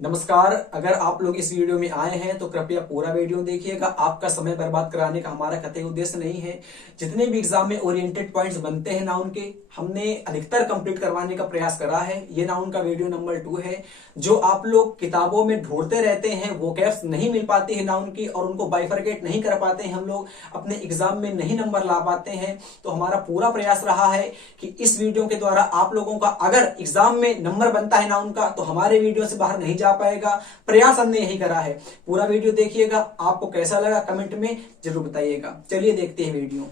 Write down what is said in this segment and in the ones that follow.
नमस्कार। अगर आप लोग इस वीडियो में आए हैं तो कृपया पूरा वीडियो देखिएगा। आपका समय बर्बाद कराने का हमारा कतई उद्देश्य नहीं है। जितने भी एग्जाम में ओरिएंटेड पॉइंट्स बनते हैं नाउन के, हमने अधिकतर कंप्लीट करवाने का प्रयास करा है। ये नाउन का वीडियो नंबर 2 है। जो आप लोग किताबों में ढूंढते रहते हैं, वो कैप्स नहीं मिल पाती है नाउन की और उनको बाइफरकेट नहीं कर पाते हैं, हम लोग अपने एग्जाम में नहीं नंबर ला पाते हैं। तो हमारा पूरा प्रयास रहा है कि इस वीडियो के द्वारा आप लोगों का अगर एग्जाम में नंबर बनता है नाउन का, तो हमारे वीडियो से बाहर नहीं जा पाएगा। प्रयास हमने यही करा है। पूरा वीडियो देखिएगा। आपको कैसा लगा कमेंट में जरूर बताइएगा। चलिए देखते हैं वीडियो।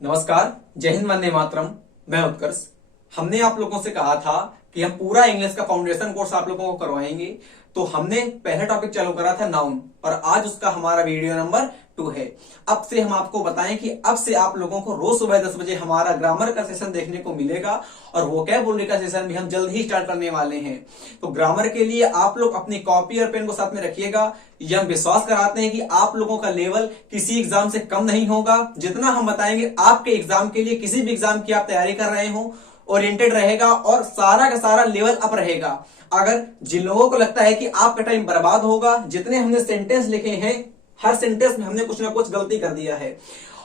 नमस्कार, जय हिंद, वंदे मातरम। मैं उत्कर्ष। हमने आप लोगों से कहा था कि हम पूरा इंग्लिश का फाउंडेशन कोर्स आप लोगों को करवाएंगे। तो हमने पहला टॉपिक चालू करा था नाउन, और आज उसका हमारा वीडियो नंबर 2 है। अब से हम आपको बताएं कि अब से आप लोगों को रोज सुबह 10 बजे हमारा ग्रामर का सेशन देखने को मिलेगा और वोकैबुलरी का सेशन भी हम जल्द ही स्टार्ट करने वाले हैं। तो ग्रामर के लिए आप लोग अपनी कॉपी और पेन को साथ में रखिएगा। यह हम विश्वास कराते हैं कि आप लोगों का लेवल किसी एग्जाम से कम नहीं होगा। जितना हम बताएंगे आपके एग्जाम के लिए, किसी भी एग्जाम की आप तैयारी कर रहे हो, ओरिएंटेड रहेगा और सारा का सारा लेवल अप रहेगा। अगर जिन लोगों को लगता है कि आपका टाइम बर्बाद होगा, जितने हमने सेंटेंस लिखे हैं, हर सेंटेंस में हमने कुछ ना कुछ गलती कर दिया है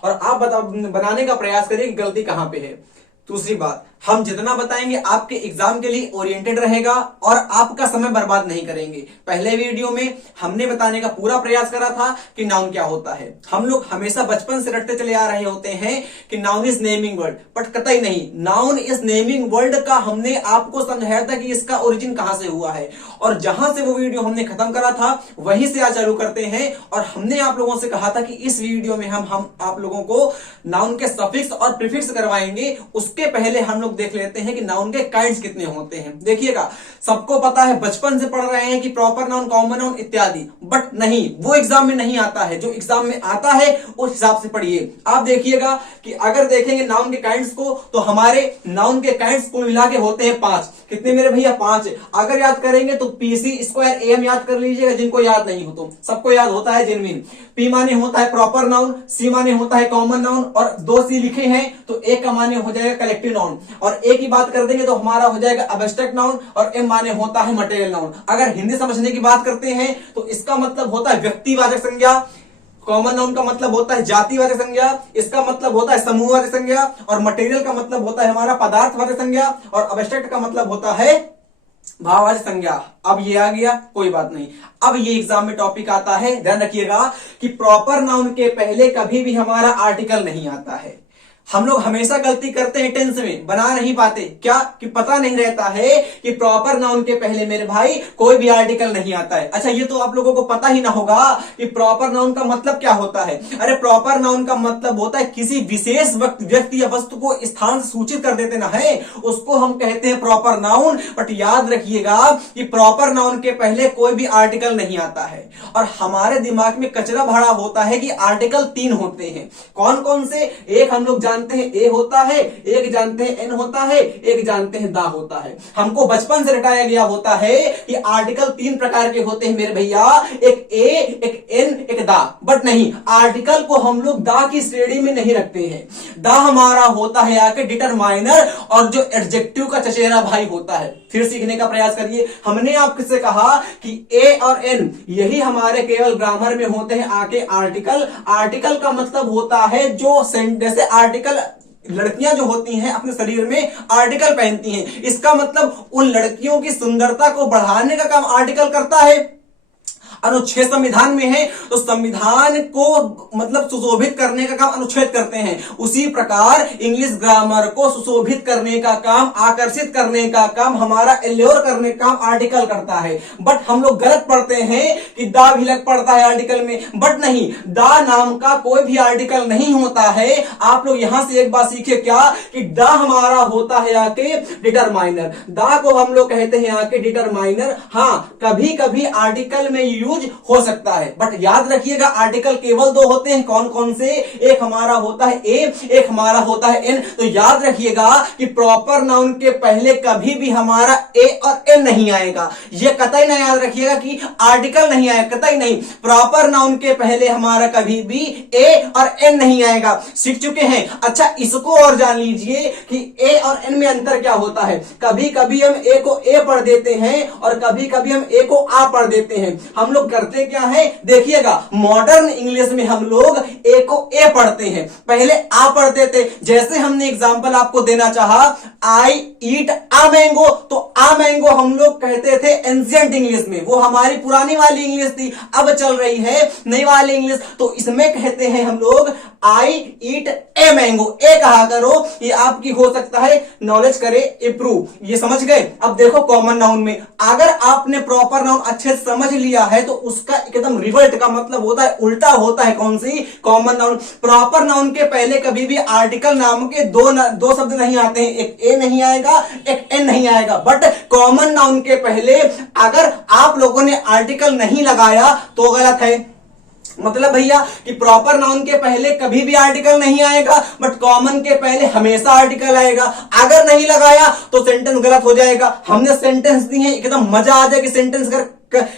और आप बनाने का प्रयास करिए कि गलती कहां पे है। दूसरी बात, हम जितना बताएंगे आपके एग्जाम के लिए ओरिएंटेड रहेगा और आपका समय बर्बाद नहीं करेंगे। पहले वीडियो में हमने बताने का पूरा प्रयास करा था कि नाउन क्या होता है। हम लोग हमेशा बचपन से रटते चले आ रहे होते हैं कि noun is naming word, but कतई नहीं। नाउन इज नेमिंग वर्ड का हमने आपको समझाया था कि इसका ओरिजिन कहां से हुआ है, और जहां से वो वीडियो हमने खत्म करा था वहीं से आज चालू करते हैं। और हमने आप लोगों से कहा था कि इस वीडियो में हम आप लोगों को नाउन के सफिक्स और प्रीफिक्स करवाएंगे। उसके पहले हम देख लेते हैं कि नाउन के काइंड्स कितने होते हैं। देखिएगा, सबको पता है, बचपन से पढ़ रहे हैं कि प्रॉपर नाउन, कॉमन नाउन इत्यादि, बट नहीं, वो एग्जाम में नहीं आता है। जो एग्जाम में आता है उस हिसाब से पढ़िए। आप देखिएगा कि अगर देखेंगे नाउन के काइंड्स को, तो हमारे नाउन के काइंड्स कुल मिला के होते हैं 5। कितने मेरे भैया? 5। अगर याद करेंगे तो पीसी स्क्वायर एम याद कर लीजिएगा। जिनको याद नहीं हो तो सबको याद होता है जेन्युइन। पी माने होता है प्रॉपर नाउन, सी माने होता है कॉमन नाउन, और 2 सी लिखे हैं तो एक का माने हो जाएगा कलेक्टिव नाउन, और एक की बात कर देंगे तो हमारा हो जाएगा एब्स्ट्रैक्ट नाउन, और एम माने होता है मटेरियल नाउन। अगर हिंदी समझने की बात करते हैं तो इसका मतलब होता है व्यक्तिवाचक संज्ञा। कॉमन नाउन का मतलब होता है जातिवाचक संज्ञा, इसका मतलब होता है समूहवाचक संज्ञा, और मटेरियल का मतलब होता है हमारा पदार्थवाचक संज्ञा, और एब्स्ट्रैक्ट का मतलब होता है भाववाचक संज्ञा। अब ये आ गया, कोई बात नहीं। अब ये एग्जाम में टॉपिक आता है, ध्यान रखिएगा कि प्रॉपर नाउन के पहले कभी भी हमारा आर्टिकल नहीं आता है। हम लोग हमेशा गलती करते हैं, टेंस में बना नहीं पाते। क्या कि पता नहीं रहता है कि प्रॉपर नाउन के पहले मेरे भाई कोई भी आर्टिकल नहीं आता है। अच्छा, ये तो आप लोगों को पता ही ना होगा कि प्रॉपर नाउन का मतलब क्या होता है। अरे, प्रॉपर नाउन का मतलब होता है किसी विशेष व्यक्ति या वस्तु को स्थान से सूचित कर देते ना है, उसको हम कहते हैं प्रॉपर नाउन। बट याद रखिएगा कि प्रॉपर नाउन के पहले कोई भी आर्टिकल नहीं आता है। और हमारे दिमाग में कचरा भरा होता है कि आर्टिकल 3 होते हैं। कौन कौन से? एक हम लोग जानते हैं ए होता है, एक जानते हैं एन होता है, एक जानते हैं दा होता है। हमको बचपन से रटाया गया होता है कि आर्टिकल 3 प्रकार के होते हैं मेरे भैया, एक ए, एक एन, एक दा। बट नहीं, आर्टिकल को हम लोग दा की श्रेणी में नहीं रखते हैं। दा हमारा होता है आके डिटरमाइनर, और जो एडजेक्टिव का चचेरा भाई होता है। फिर सीखने का प्रयास करिए। हमने आपसे कहा कि ए और एन यही हमारे केवल ग्रामर में होते हैं आके आर्टिकल। आर्टिकल का मतलब होता है जो जैसे आर्टिकल लड़कियां जो होती हैं अपने शरीर में आर्टिकल पहनती हैं, इसका मतलब उन लड़कियों की सुंदरता को बढ़ाने का काम आर्टिकल करता है। अनुच्छेद संविधान में है तो संविधान को मतलब सुशोभित करने का काम अनुच्छेद करते हैं। उसी प्रकार इंग्लिश ग्रामर को सुशोभित करने का काम, आकर्षित करने का काम, हमारा एल्योर करने का काम आर्टिकल करता है। बट हम लोग गलत पढ़ते हैं कि दा भी लग पड़ता है आर्टिकल में। बट नहीं, दा नाम का कोई भी आर्टिकल नहीं होता है। आप लोग यहां से एक बात सीखे क्या कि दा हमारा होता है आके डिटरमाइनर। दा को हम लोग कहते हैं आके डिटरमाइनर। हाँ, कभी कभी आर्टिकल में कंफ्यूज हो सकता है। बट याद रखिएगा आर्टिकल केवल दो होते हैं, कौन कौन से, एक हमारा होता है ए, एक हमारा होता है एन। तो याद रखिएगा कि प्रॉपर नाउन के पहले कभी भी हमारा ए और एन नहीं आएगा। यह कतई ना याद रखिएगा कि आर्टिकल नहीं आएगा, कतई नहीं। प्रॉपर नाउन के पहले हमारा कभी भी ए और एन नहीं आएगा। सीख चुके हैं। अच्छा, इसको और जान लीजिए कि ए और एन में अंतर क्या होता है। कभी कभी हम ए को ए पढ़ देते हैं और कभी कभी हम ए को आ पढ़ देते हैं। हम लोग करते क्या है, देखिएगा मॉडर्न इंग्लिश में हम लोग ए को ए पढ़ते हैं, पहले आ पढ़ते थे। जैसे हमने एग्जांपल आपको देना चाहा, आई ईट आ मैंगो, तो आ मैंगो हम लोग कहते थे एंशिएंट इंग्लिश में, वो हमारी पुरानी वाली इंग्लिश थी। अब चल रही है नई वाली इंग्लिश, तो इसमें कहते हैं हम लोग आई ईट ए मैंगो। ए कहा करो, ये आपकी हो सकता है नॉलेज करे इंप्रूव। ये समझ गए। अब देखो कॉमन नाउन में अगर आपने प्रॉपर नाउन अच्छे से समझ लिया है तो उसका एकदम रिवर्ट का मतलब होता है, उल्टा होता है। कौन सी? Common noun. प्रॉपर नाउन के पहले कभी भी आर्टिकल नाम के दो शब्द नहीं आते हैं, एक ए नहीं आएगा, एक एन नहीं आएगा। बट कॉमन नाउन के पहले अगर आप लोगों ने आर्टिकल नहीं लगाया तो गलत है। मतलब भैया कि प्रॉपर नाउन के पहले कभी भी आर्टिकल नहीं आएगा, बट कॉमन के पहले हमेशा आर्टिकल आएगा। अगर नहीं लगाया तो सेंटेंस गलत हो जाएगा। हमने सेंटेंस दी है, एकदम मजा आ जाए कि सेंटेंस कर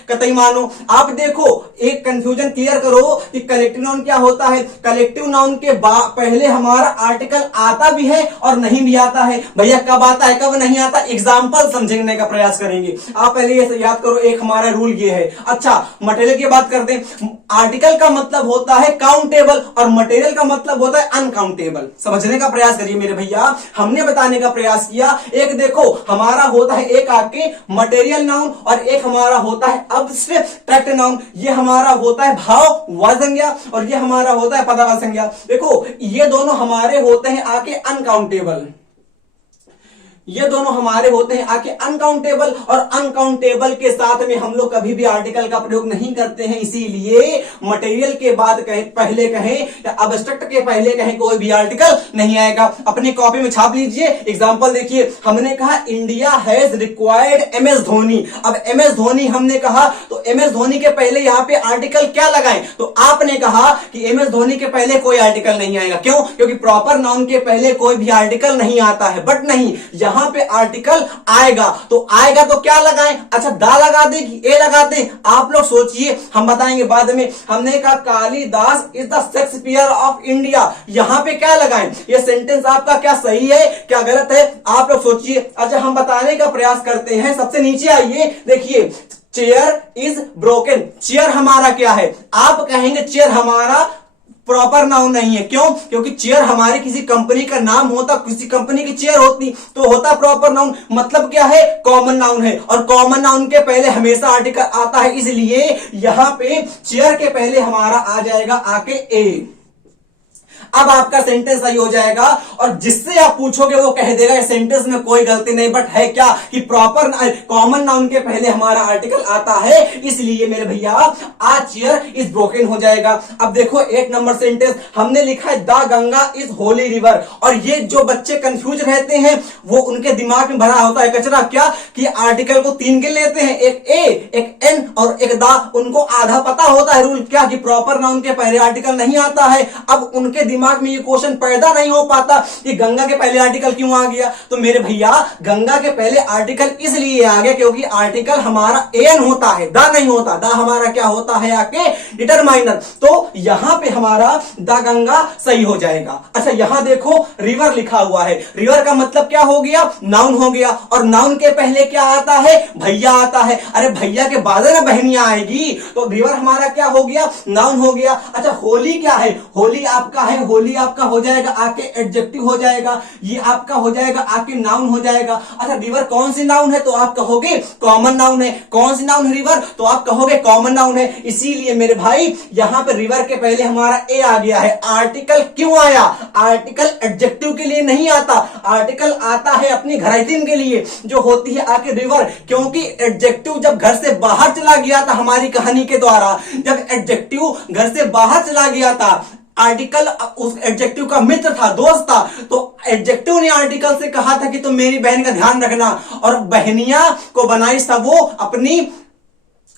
कतई मानो। आप देखो, एक कंफ्यूजन क्लियर करो कि कलेक्टिव नाउन क्या होता है। कलेक्टिव नाउन के पहले हमारा आर्टिकल आता भी है और नहीं भी आता है। भैया कब आता है कब नहीं आता, एग्जांपल समझने का प्रयास करेंगे। आप पहले ये याद करो, एक हमारा रूल ये है। अच्छा, मटेरियल की बात करते हैं। आर्टिकल का मतलब होता है काउंटेबल और मटेरियल का मतलब होता है अनकाउंटेबल। समझने का प्रयास करिए मेरे भैया, हमने बताने का प्रयास किया। एक देखो हमारा होता है एक आके मटेरियल नाउन और एक हमारा होता है अब्स्ट्रैक्ट नाउन। ये हमारा होता है भाव व संज्ञा और ये हमारा होता है पदवा संज्ञा। देखो ये दोनों हमारे होते हैं आके अनकाउंटेबल, ये दोनों हमारे होते हैं आके अनकाउंटेबल। और अनकाउंटेबल के साथ में हम लोग कभी भी आर्टिकल का प्रयोग नहीं करते हैं, इसीलिए मटेरियल के बाद पहले कहें या अब्स्ट्रैक्ट के पहले कहें कोई भी आर्टिकल नहीं आएगा। अपनी कॉपी में छाप लीजिए। एग्जांपल देखिए, हमने कहा India has required M S Dhoni. अब एम एस धोनी हमने कहा तो एम एस धोनी के पहले यहां पे आर्टिकल क्या लगाएं, तो आपने कहा कि एम एस धोनी के पहले कोई आर्टिकल नहीं आएगा। क्यों? क्योंकि प्रॉपर नाउन के पहले कोई भी आर्टिकल नहीं आता है। बट नहीं, यहां पे आर्टिकल आएगा तो आएगा तो क्या लगाएं? अच्छा, दा लगा दे कि ए लगा दे? आप लोग सोचिए, हम बताएंगे बाद में। हमने कहा Kalidas is the Shakespeare of India, यहां पे क्या लगाएं? ये सेंटेंस आपका क्या सही है क्या गलत है? आप लोग सोचिए। अच्छा, हम बताने का प्रयास करते हैं। सबसे नीचे आइए, देखिए चेयर इज ब्रोकन। चेयर हमारा क्या है? आप कहेंगे चेयर हमारा प्रॉपर नाउन नहीं है। क्यों? क्योंकि चेयर हमारी किसी कंपनी का नाम होता, किसी कंपनी की चेयर होती तो होता प्रॉपर नाउन। मतलब क्या है? कॉमन नाउन है और कॉमन नाउन के पहले हमेशा आर्टिकल आता है, इसलिए यहां पे चेयर के पहले हमारा आ जाएगा आके ए। अब आपका सेंटेंस सही हो जाएगा और जिससे आप पूछोगे वो कह देगा इस सेंटेंस में कोई गलती नहीं। बट है क्या कि प्रॉपर कॉमन नाउन के पहले हमारा आर्टिकल आता है, इसलिए मेरे भैया आ चेयर इज ब्रोकन हो जाएगा। अब देखो एक नंबर सेंटेंस हमने लिखा है the Ganga is Holi river. और ये जो बच्चे कंफ्यूज रहते हैं वो उनके दिमाग में भरा होता है कचरा, क्या कि आर्टिकल को तीन गिन लेते हैं, एक ए, एक एन और एक दा। उनको आधा पता होता है रूल, क्या कि प्रॉपर नाउन के पहले आर्टिकल नहीं आता है। अब उनके दिमाग में ये क्वेश्चन पैदा नहीं हो पाता कि गंगा के पहले आर्टिकल क्यों आ गया। तो मेरे भैया गंगा के पहले आर्टिकल इसलिए आ गया क्योंकि आर्टिकल हमारा एन होता है, दा नहीं होता। दा हमारा क्या होता है आके डिटरमाइनर। तो यहां पे हमारा दा गंगा सही हो जाएगा। अच्छा, यहां देखो रिवर लिखा हुआ है। रिवर का मतलब क्या हो गया? नाउन हो गया। और नाउन के पहले क्या आता है? भैया आता है। अरे भैया के बाद ना बहनियां आएगी, तो रिवर हमारा क्या हो गया? नाउन हो गया। अच्छा, होली क्या है? होली आपका है, होली आपका हो जाएगा आके एडजेक्टिव हो जाएगा, ये आपका हो जाएगा आके नाउन हो जाएगा। अच्छा, रिवर कौन सी नाउन है? तो आप कहोगे कॉमन नाउन है। कौन सी नाउन है रिवर? तो आप कहोगे कॉमन नाउन है। इसीलिए मेरे भाई यहां पे रिवर के पहले हमारा ए आ गया है। आर्टिकल क्यों आया? आर्टिकल एडजेक्टिव के लिए नहीं आता, आर्टिकल आता है अपनी घराइतिन के लिए जो होती है आके रिवर। क्योंकि एडजेक्टिव जब घर से बाहर चला गया था हमारी कहानी के द्वारा, जब एडजेक्टिव घर से बाहर चला गया था, आर्टिकल उस एडजेक्टिव का मित्र था, दोस्त था, तो एडजेक्टिव ने आर्टिकल से कहा था कि तुम मेरी बहन का ध्यान रखना, और बहनिया को बनाई था वो अपनी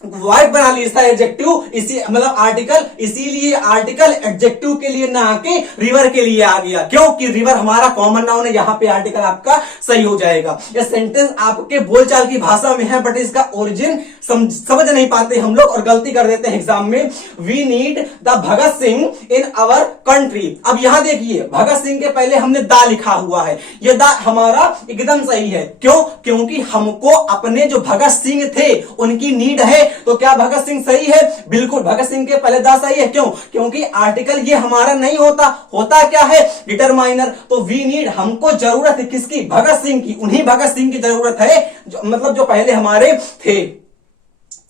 वाइफ बना ली इसका एडजेक्टिव, इसी मतलब आर्टिकल, इसीलिए आर्टिकल एडजेक्टिव के लिए ना आके रिवर के लिए आ गया। क्यों? कि रिवर हमारा कॉमन नाउन है, यहां पे आर्टिकल आपका सही हो जाएगा। यह सेंटेंस आपके बोलचाल की भाषा में है, बट इसका ओरिजिन समझ नहीं पाते हम लोग और गलती कर देते हैं एग्जाम में। We need the Bhagat Singh in our country. अब यहां देखिए, भगत सिंह के पहले हमने दा लिखा हुआ है, यह दा हमारा एकदम सही है। क्यों? क्योंकि हमको अपने जो भगत सिंह थे उनकी नीड है, तो क्या भगत सिंह सही है? बिल्कुल, भगत सिंह के पहले दा सही है। क्यों? क्योंकि आर्टिकल ये हमारा नहीं होता, होता क्या है? डिटरमाइनर। तो वी नीड, हमको जरूरत है किसकी? भगत सिंह की। उन्हीं भगत सिंह की जरूरत है मतलब जो पहले हमारे थे।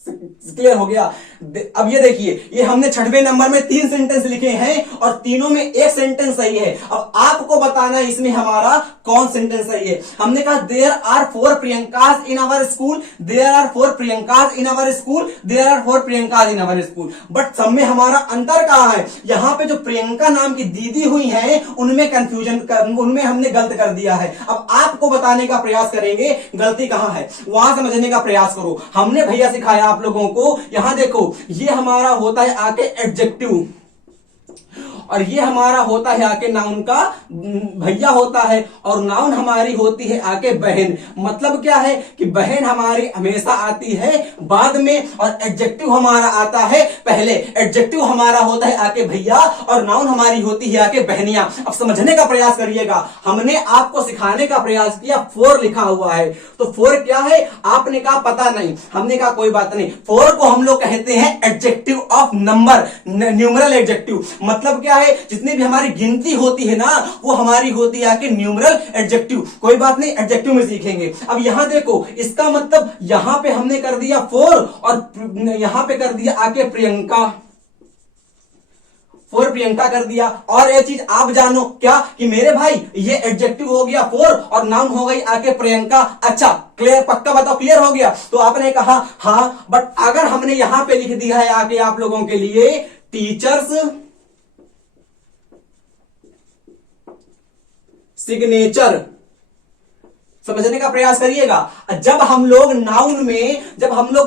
क्लियर हो गया? अब ये देखिए, ये हमने 6वें नंबर में 3 सेंटेंस लिखे हैं और तीनों में एक सेंटेंस सही है। अब आपको बताना है इसमें हमारा कौन सेंटेंस सही है। हमने कहा there are 4 Priyankas in our school, there are 4 Priyankas in our school, there are 4 Priyankas in our school. But सब में हमारा अंतर कहां है? यहां पे जो प्रियंका नाम की दीदी हुई है उनमें कंफ्यूजन, उनमें हमने गलत कर दिया है। अब आपको बताने का प्रयास करेंगे गलती कहां है, वहां समझने का प्रयास करो। हमने भैया सिखाया आप लोगों को, यहां देखो, ये हमारा होता है आके एडजेक्टिव और ये हमारा होता है आके नाउन का भैया होता है, और नाउन हमारी होती है आके बहन। मतलब क्या है कि बहन हमारी हमेशा आती है बाद में और एडजेक्टिव हमारा आता है पहले। एडजेक्टिव हमारा होता है आके भैया और नाउन हमारी होती है आके बहनियां। अब समझने का प्रयास करिएगा, हमने आपको सिखाने का प्रयास किया 4 लिखा हुआ है, तो 4 क्या है? आपने कहा पता नहीं, हमने कहा कोई बात नहीं। 4 को हम लोग कहते हैं adjective of number, numeral adjective. मतलब क्या है? जितनी भी हमारी गिनती होती है ना, वो हमारी होती है आके न्यूमरल एडजेक्टिव। कोई बात नहीं, एडजेक्टिव में सीखेंगे। अब यहां देखो, इसका मतलब यहां पे हमने कर दिया 4 और यहां पे कर दिया आके प्रियंका, 4 प्रियंका कर दिया। और एक चीज आप जानो क्या, कि मेरे भाई ये एडजेक्टिव हो गया 4 और नाउन हो गई आके प्रियंका। अच्छा, क्लियर? पक्का बताओ, क्लियर हो गया? तो आपने कहा हाँ, बट अगर हमने यहां पे लिख दिया है आके आप लोगों के लिए टीचर्स सिग्नेचर, समझने का प्रयास करिएगा। जब हम लोग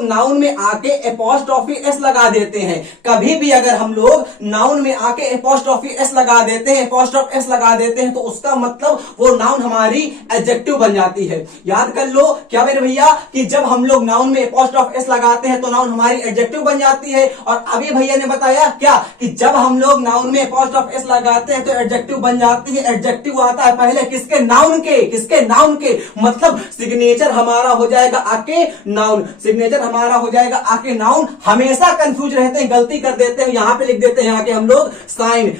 नाउन में आके एपोस्ट्रोफी एस लगा देते हैं, कभी भी अगर हम लोग नाउन में आके एपोस्ट्रोफी एस लगा देते हैं, एपोस्ट्रोफ एस लगा देते हैं, तो उसका मतलब वो नाउन हमारी एडजेक्टिव बन जाती है। याद कर लो क्या मेरे भैया, कि जब हम लोग नाउन में एपोस्ट्रोफ एस लगाते हैं तो नाउन हमारी एडजेक्टिव बन जाती है। और अभी भैया ने बताया क्या, कि जब हम लोग नाउन में एपोस्ट्रोफ एस लगाते हैं तो एडजेक्टिव बन जाती है। एडजेक्टिव आता है पहले किसके? नाउन के। किसके? नाउन के। मतलब सिग्नेचर हमारा हो जाएगा आके नाउन, सिग्नेचर हमारा हो जाएगा आके नाउन। हमेशा कंफ्यूज रहते हैं, गलती कर देते हैं, यहां पे लिख देते हैं आके हम लोग साइन।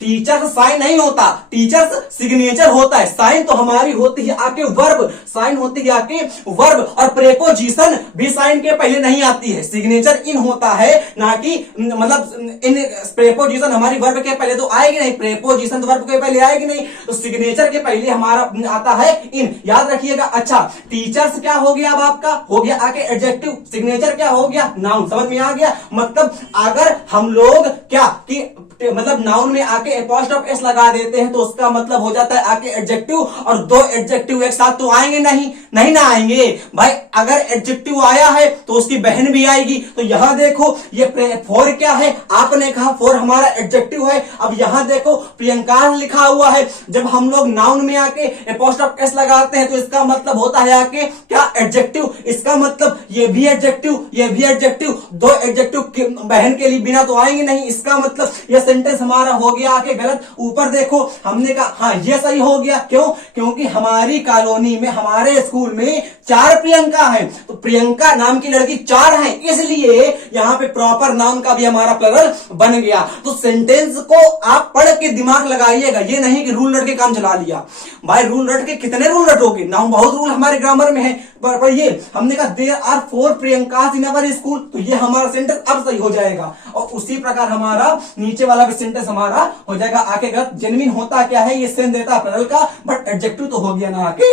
टीचर्स साइन नहीं होता, टीचर्स सिग्नेचर होता है। साइन तो हमारी होती है आके वर्ब, साइन होती है आके वर्ब। और प्रेपोजिशन भी साइन के पहले नहीं आती है, सिग्नेचर इन होता है, ना कि मतलब इन। प्रेपोजिशन हमारी वर्ब के पहले तो आएगी नहीं, प्रेपोजिशन तो वर्ब के पहले आएगी नहीं, तो सिग्नेचर के पहले हमारा आता है इन। याद रखिएगा। अच्छा, टीचर्स क्या हो गया? अब आपका हो गया आके एडजेक्टिव, सिग्नेचर क्या हो गया? नाउन। समझ में आ गया? मतलब अगर हम लोग क्या कि मतलब नाउन में आके एपोस्ट्रोफ एस लगा देते हैं तो उसका मतलब हो जाता है आके एडजेक्टिव, और 2 एडजेक्टिव एक साथ तो आएंगे नहीं ना आएंगे भाई। अगर एडजेक्टिव आया है तो उसकी बहन भी आएगी। तो यहां देखो, ये 4 क्या है? आपने कहा 4 हमारा एडजेक्टिव है। अब यहां देखो प्रियंका लिखा हुआ है, जब हम लोग नाउन में आके एपोस्ट्रोफ एस लगाते हैं तो इसका मतलब होता है आके क्या? एडजेक्टिव। इसका मतलब ये भी एडजेक्टिव, ये भी एडजेक्टिव, 2 एडजेक्टिव बहन के लिए बिना तो आएंगे नहीं। इसका मतलब ये सेंटेंस हमारा हो गया आके गलत। ऊपर देखो, हमने कहा हाँ ये सही हो गया। क्यों? क्योंकि हमारी कॉलोनी में, हमारे स्कूल में 4 प्रियंका हैं, तो प्रियंका नाम की लड़की 4 हैं, इसलिए यहां पे प्रॉपर नाउन का भी हमारा प्लरल बन गया। तो सेंटेंस को आप पढ़ के दिमाग लगाइएगा, ये नहीं कि रूल रट के काम चला लिया। भाई रूल रट के कितने रूल रटोगे? नाउन बहुत रूल हमारे ग्रामर में है, पर ये हमने कहा there are 4 Priyankas in our school, तो ये हमारा सेंटेंस अब सही हो जाएगा। और उसी प्रकार हमारा नीचे वाला भी सेंटेंस हमारा हो जाएगा आके गलत। जेन्युइन होता क्या है? ये सेंस देता प्लरल का, बट एडजेक्टिव तो हो गया ना आके।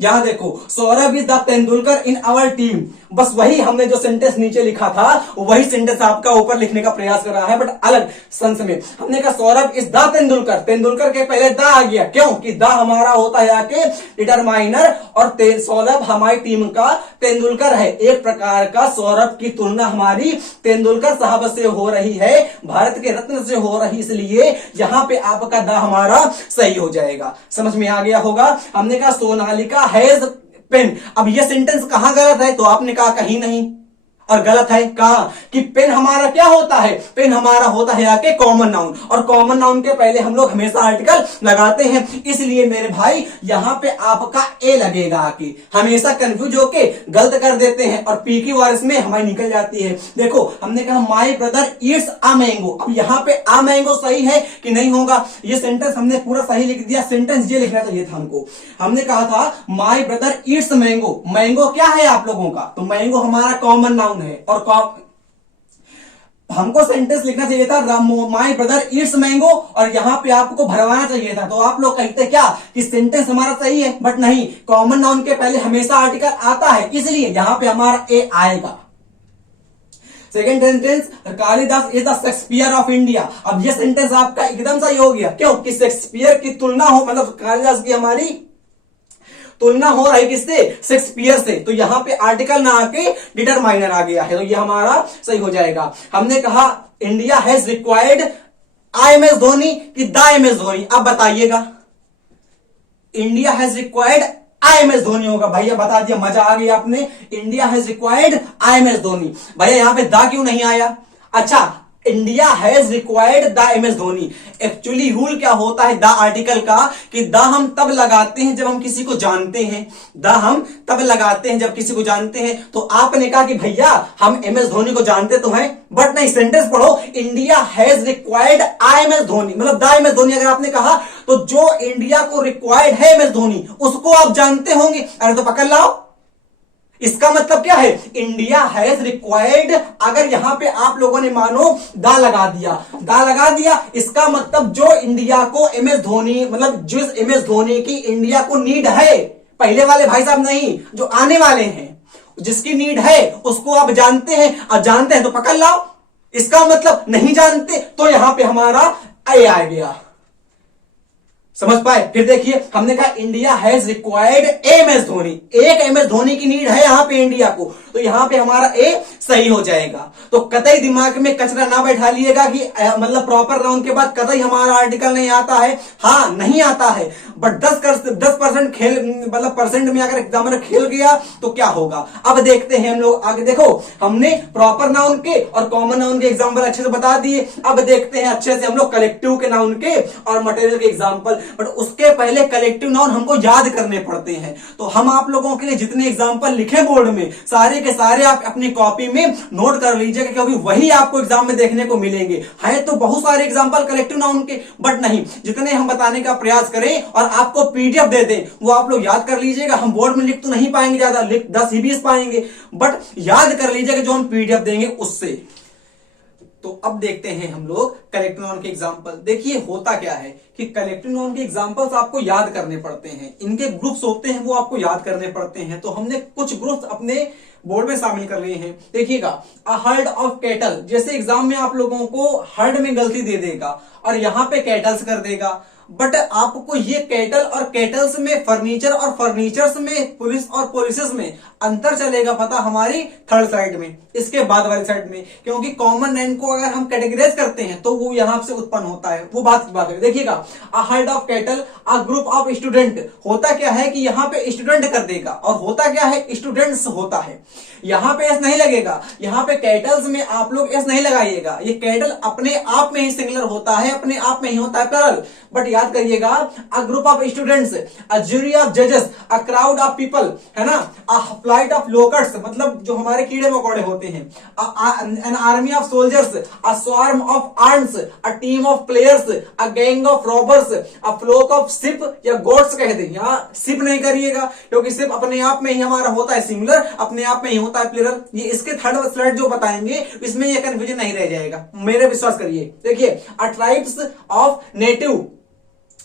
यहां देखो, Saurabh is the Tendulkar in our team. बस वही हमने जो सेंटेंस नीचे लिखा था वही सेंटेंस आपका ऊपर लिखने का प्रयास कर रहा है, बट अलग सेंस में। हमने कहा सौरभ इज द तेंदुलकर, तेंदुलकर के पहले द आ गया, क्यों कि द हमारा होता है आके डिटरमाइनर, और सौरभ हमारी टीम का तेंदुलकर है। एक प्रकार का सौरभ की तुलना हमारी तेंदुलकर साहब से हो रही है, भारत के रत्न से हो रही, इसलिए यहां पे आपका द हमारा सही हो जाएगा। समझ में आ गया होगा। हमने कहा सोनालिका हैज पेन। अब यह सेंटेंस कहां गलत है, तो आपने कहा कहीं नहीं, और गलत है कहा कि पेन हमारा क्या होता है, पेन हमारा होता है आके कॉमन नाउन, और कॉमन नाउन के पहले हम लोग हमेशा आर्टिकल लगाते हैं, इसलिए मेरे भाई यहां पे आपका ए लगेगा आके। हमेशा कंफ्यूज होके गलत कर देते हैं और पी की वारिस में हमारी निकल जाती है। देखो हमने कहा my brother Yeats a mango, अब यहां पे आ मैंगो सही है कि नहीं होगा, ये सेंटेंस हमने पूरा सही लिख दिया, सेंटेंस ये लिखना चाहिए था हमको। हमने कहा था my brother Yeats mango, mango क्या है आप लोगों का, तो मैंगो हमारा कॉमन नाउन है, और हमको सेंटेंस लिखना चाहिए था माई ब्रदर ईट्स मैंगो, और यहां पे आपको भरवाना चाहिए था। तो आप लोग कहते क्या कि सेंटेंस हमारा सही है, बट नहीं, कॉमन नाउन के पहले हमेशा आर्टिकल आता है, इसलिए यहां पे हमारा ए आएगा। Second sentence Kalidas is the Shakespeare of India. अब यह सेंटेंस आपका एकदम सही हो गया, क्यों कि शेक्सपियर की तुलना हो, मतलब कालिदास की हमारी तुलना हो रही किससे, शेक्सपियर से, तो यहां पे आर्टिकल ना आके डिटरमाइनर आ गया है, तो ये हमारा सही हो जाएगा। हमने कहा India has required I M S Dhoni कि द एम एस धोनी, अब बताइएगा India has required I M S Dhoni होगा, भैया बता दिया, मजा आ गया आपने। India has required I M S Dhoni, भैया यहां पे द क्यों नहीं आया। अच्छा, India has required the M S Dhoni, actually rule क्या होता है द आर्टिकल का कि द हम तब लगाते हैं जब हम किसी को जानते हैं, द हम तब लगाते हैं जब किसी को जानते हैं। तो आपने कहा कि भैया हम एम एस धोनी को जानते तो हैं, बट नहीं, सेंटेंस पढ़ो, India has required I M S Dhoni, मतलब द एम एस धोनी अगर आपने कहा तो जो इंडिया को रिक्वायर्ड है एम एस धोनी उसको आप जानते होंगे, अरे तो पकड़ लाओ। इसका मतलब क्या है, इंडिया हैज रिक्वायर्ड, अगर यहां पे आप लोगों ने मानो दा लगा दिया, इसका मतलब जो इंडिया को एम एस धोनी, मतलब जिस एम एस धोनी की इंडिया को नीड है, पहले वाले भाई साहब नहीं, जो आने वाले हैं, जिसकी नीड है उसको आप जानते हैं, और जानते हैं तो पकड़ लाओ। इसका मतलब नहीं जानते तो यहां पे हमारा ए आ गया, समझ पाए। फिर देखिए हमने कहा India has required M S Dhoni, एक एम एस धोनी की नीड है यहां पे इंडिया को, तो यहां पे हमारा ए सही हो जाएगा। तो कतई दिमाग में कचरा ना बैठा लिएगा कि मतलब प्रॉपर नाउन के बाद कतई हमारा आर्टिकल नहीं आता है, हाँ नहीं आता है, बट 10% खेल, मतलब परसेंट में अगर एग्जामिनर खेल गया तो क्या होगा। अब देखते हैं हम लोग आगे। देखो हमने प्रॉपर नाउन के और कॉमन नाउन के एग्जाम्पल अच्छे से बता दिए, अब देखते हैं अच्छे से हम लोग कलेक्टिव के नाउन के और मटेरियल के एग्जाम्पल, बट उसके पहले कलेक्टिव नाउन हमको याद करने पड़ते हैं। तो हम आप लोगों के लिए जितने एग्जाम्पल लिखे बोर्ड में सारे के सारे आप अपनी कॉपी में नोट कर लीजिएगा, क्योंकि वही आपको एग्जाम में देखने को मिलेंगे। है तो बहुत सारे एग्जाम्पल कलेक्टिव नाउन के, बट नहीं, जितने हम बताने का प्रयास करें और आपको पीडीएफ दे दें वो आप लोग याद कर लीजिएगा। हम बोर्ड में लिख तो नहीं पाएंगे, ज्यादा लिख 10 ही 20 पाएंगे, बट याद कर लीजिएगा जो हम पीडीएफ देंगे उससे। तो अब देखते हैं हम लोग कलेक्टिव नाउन के एग्जांपल। देखिए होता क्या है कि कलेक्टिव नाउन के एग्जांपल्स आपको याद करने पड़ते हैं, इनके ग्रुप्स होते हैं वो आपको याद करने पड़ते हैं। तो हमने कुछ ग्रुप्स अपने बोर्ड में शामिल कर लिए हैं। देखिएगा अ हर्ड ऑफ कैटल, जैसे एग्जाम में आप लोगों को हर्ड में गलती दे देगा और यहां पे कैटल्स कर देगा, बट आपको ये कैटल और कैटल्स में, फर्नीचर और फर्नीचर्स में, पुलिस और पुलिसेस में अंतर चलेगा पता हमारी थर्ड साइड में, इसके बाद वाली साइड में, क्योंकि कॉमन नाउन को अगर हम कैटेगराइज करते हैं तो वो यहां से उत्पन्न होता है, वो बात की बात है। देखिएगा a herd of cattle, a group of student, होता क्या है कि यहां पे स्टूडेंट कर देगा और होता क्या है स्टूडेंट्स होता है, यहां पे एस नहीं लगेगा, यहां पे कैटल्स में आप लोग एस नहीं लगाइएगा, ये कैटल अपने आप में ही सिंगुलर होता है, अपने आप में ही होता है प्लरल, बट याद करिएगा a group of students, a jury of जजेस, अ क्राउड ऑफ पीपल, है ना, अ फ्लाइट ऑफ लोकट्स, मतलब जो हमारे कीड़े मकोड़े होते हैं, an army of soldiers, a swarm of arms, a team of players, a gang of robbers, a fluke of ship या गोट्स कह दें, यहां शिप नहीं करिएगा क्योंकि शिप अपने आप में ही हमारा होता है सिंगुलर, अपने आप में ही होता है प्लरल। ये इसके थर्ड स्लाइड जो बताएंगे इसमें ये कंफ्यूजन नहीं रह जाएगा, मेरे विश्वास करिए। देखिए a tribes of native,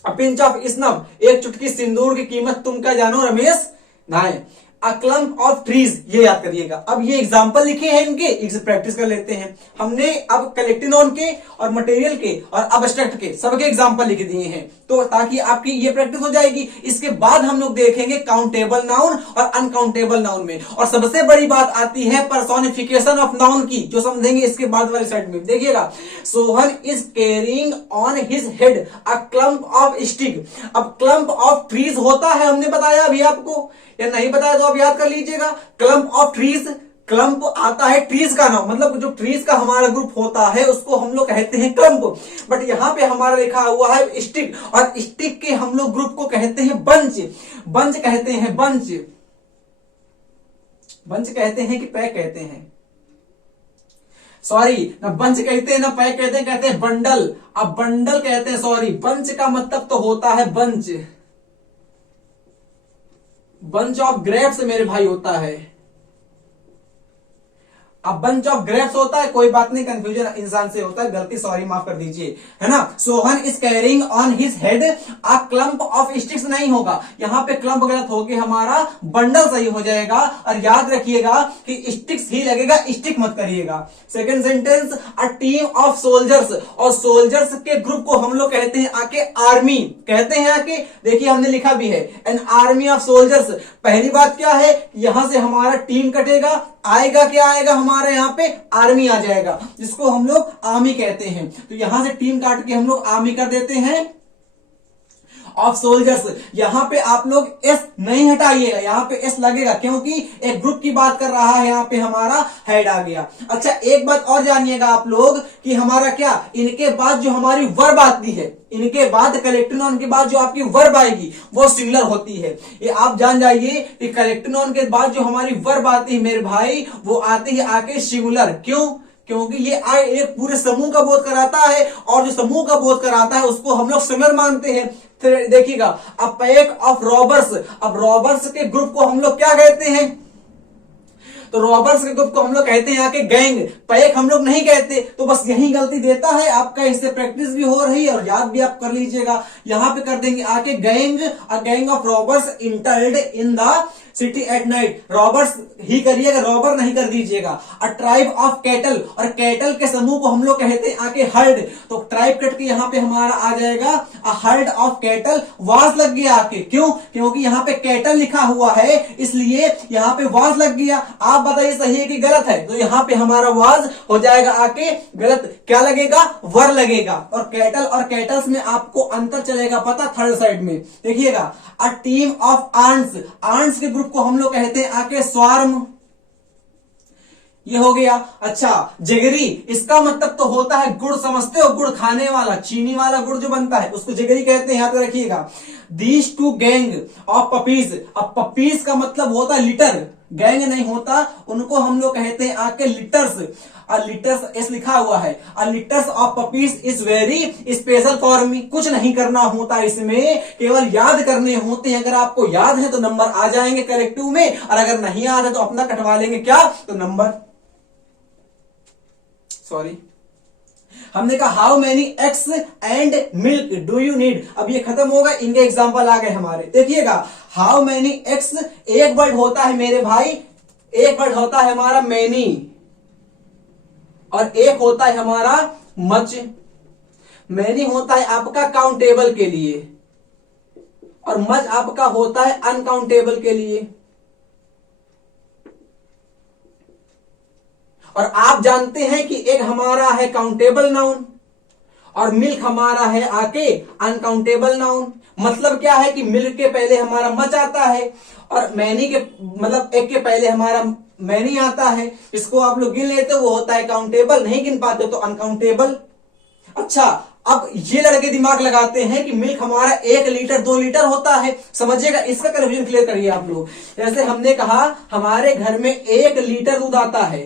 a pinch of snuff, एक चुटकी सिंदूर की कीमत तुम क्या जानो रमेश नाय, अ क्लम्प ऑफ ट्रीज, ये याद करिएगा। अब ये एग्जांपल लिखे हैं इनके, इसे प्रैक्टिस कर लेते हैं। हमने अब कलेक्टिव नाउन के और मटेरियल के और अब्स्ट्रैक्ट के सबके एग्जांपल लिख दिए हैं, तो ताकि आपकी ये प्रैक्टिस हो जाएगी। इसके बाद हम लोग देखेंगे काउंटेबल नाउन और अनकाउंटेबल नाउन में, और सबसे बड़ी बात आती है पर्सोनिफिकेशन ऑफ नाउन की, जो समझेंगे इसके बाद वाली साइड में। देखिएगा, Sohan is carrying on his head a clump of stick. अब क्लम्प ऑफ ट्रीज होता है, हमने बताया अभी आपको, या नहीं बताया तो आप याद कर लीजिएगा। क्लम्प ऑफ ट्रीज, क्लम्प आता है ट्रीज का नाम, मतलब जो ट्रीज का हमारा ग्रुप होता है उसको हम लोग कहते हैं क्लम्प। बट यहां पे हमारा लिखा हुआ है स्टिक, और स्टिक के हम लोग ग्रुप को कहते हैं बंच। बंच कहते हैं, बंच। बंच कहते हैं कि पैक कहते हैं, सॉरी, ना बंच कहते हैं ना पैक कहते हैं बंडल। अब बंडल कहते हैं, सॉरी, बंच का मतलब तो होता है बंच, बंच ऑफ ग्रेप्स मेरे भाई होता है। अब बंच ऑफ ग्रेप्स होता है, कोई बात नहीं, कंफ्यूजन इंसान से होता है, गलती, सॉरी, माफ कर दीजिए, है ना। Sohan is carrying on his head a clump of sticks नहीं होगा, यहां पे क्लम्प गलत होके हमारा बंडल सही हो जाएगा। और याद रखिएगा कि स्टिक्स ही लगेगा, स्टिक मत करिएगा। Second sentence, a team of soldiers, और सोल्जर्स के ग्रुप को हम लोग कहते हैं आके आर्मी, कहते हैं आके, देखिए हमने लिखा भी है एन आर्मी ऑफ सोल्जर्स। पहली बात क्या है, यहां से हमारा टीम कटेगा, आएगा क्या आएगा, हमारे यहां पे आर्मी आ जाएगा, जिसको हम लोग आर्मी कहते हैं। तो यहां से टीम काट के हम लोग आर्मी कर देते हैं ऑफ सोल्जर्स। यहां पे आप लोग एस नहीं हटाइएगा, यहां पे एस लगेगा, क्योंकि एक ग्रुप की बात कर रहा है, यहां पे हमारा हेड आ गया। अच्छा, एक बात और जानिएगा आप लोग कि हमारा क्या, इनके बाद जो हमारी वर्ब आती है, इनके बाद कलेक्टिव नाउन के बाद जो आपकी वर्ब आएगी वो सिंगुलर होती है। ये आप जान जाइए कि कलेक्टिव नाउन के बाद जो हमारी वर्ब आती है मेरे भाई, वो आती है आके सिंगुलर। क्यों? क्योंकि ये एक पूरे समूह का बोध कराता है, और जो समूह का बोध कराता है उसको हम लोग सिंगुलर मानते हैं। फिर देखिएगा, अ पैक ऑफ रॉबर्स, अब रॉबर्स के ग्रुप को हम लोग क्या कहते हैं, तो रॉबर्स के ग्रुप को हम लोग कहते हैं यहाँ के गैंग, पैक हम लोग नहीं कहते। तो बस यही गलती देता है आपका, इससे प्रैक्टिस भी हो रही है और याद भी आप कर लीजिएगा। यहां पे कर देंगे आके gang, a gang of robbers entered in the city at night, robbers ही करिएगा, रॉबर नहीं कर दीजिएगा। अ ट्राइब ऑफ कैटल, और कैटल के समूह को हम लोग कहते हैं आके हर्ड, तो ट्राइब कट के यहां पे हमारा आ जाएगा a herd of cattle, was लग गया आके। क्यों? क्योंकि यहां पे कैटल लिखा हुआ है, इसलिए यहां पे वाज लग गया। आप बताइए सही है कि गलत है, तो यहां पे हमारा वाज हो जाएगा आके गलत, क्या लगेगा, वर लगेगा। और कैटल और कैटल्स में आपको अंतर चलेगा पता, थर्ड साइड में देखिएगा। A team of ants, ants के ग्रुप को हम लोग कहते हैं आके स्वार्म, ये हो गया। अच्छा, जिगरी, इसका मतलब तो होता है गुड़, समझते हो, गुड़ खाने वाला, चीनी वाला गुड़ जो बनता है उसको जिगरी कहते हैं, यहां पे रखिएगा। These two gang of puppies, अब पपीज का मतलब होता है लिटर, गैंग नहीं होता, उनको हम लोग कहते हैं आके लिटर्स। लिटर्स एस लिखा हुआ है, litres of puppies is very special for me, कुछ नहीं करना होता इसमें, केवल याद करने होते हैं। अगर आपको याद है तो नंबर आ जाएंगे कलेक्टिव में, और अगर नहीं याद है तो अपना कटवा लेंगे, क्या, तो नंबर, सॉरी, हमने कहा how many eggs and milk do you need. अब ये खत्म होगा, इनके एग्जांपल आ गए हमारे। देखिएगा, हाउ मेनी एग्स, एक वर्ड होता है मेरे भाई, एक वर्ड होता है हमारा मैनी, और एक होता है हमारा मच। मैनी होता है आपका काउंटेबल के लिए, और मच आपका होता है अनकाउंटेबल के लिए। और आप जानते हैं कि एक हमारा है काउंटेबल नाउन, और मिल्क हमारा है आके अनकाउंटेबल नाउन। मतलब क्या है कि मिल्क के पहले हमारा मच आता है, और मैनी के मतलब एक के पहले हमारा मैनी आता है। इसको आप लोग गिन लेते हो, वो होता है काउंटेबल, नहीं गिन पाते तो अनकाउंटेबल। अच्छा, अब ये लड़के दिमाग लगाते हैं कि मिल्क हमारा 1 लीटर 2 लीटर होता है, समझिएगा, इसका कन्फ्यूजन क्लियर करिए आप लोग। जैसे हमने कहा हमारे घर में 1 लीटर दूध आता है,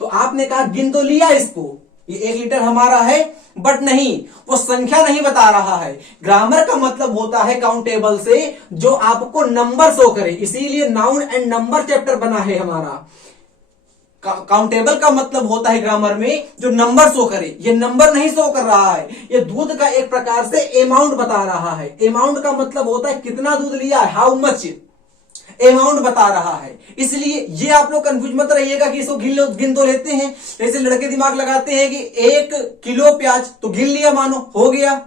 तो आपने कहा गिन तो लिया इसको, ये 1 लीटर हमारा है, बट नहीं, वो संख्या नहीं बता रहा है। ग्रामर का मतलब होता है काउंटेबल से जो आपको नंबर शो करे, इसीलिए नाउन एंड नंबर चैप्टर बना है हमारा। काउंटेबल का मतलब होता है ग्रामर में जो नंबर शो करे, ये नंबर नहीं शो कर रहा है, ये दूध का एक प्रकार से अमाउंट बता रहा है। अमाउंट का मतलब होता है कितना दूध लिया है, हाउ मच। अमाउंट बता रहा है। इसलिए ये आप लोग कंफ्यूज मत रहिएगा कि इसको गिन तो लेते हैं, जैसे लड़के दिमाग लगाते हैं कि 1 किलो प्याज तो गिन लिया, मानो हो गया।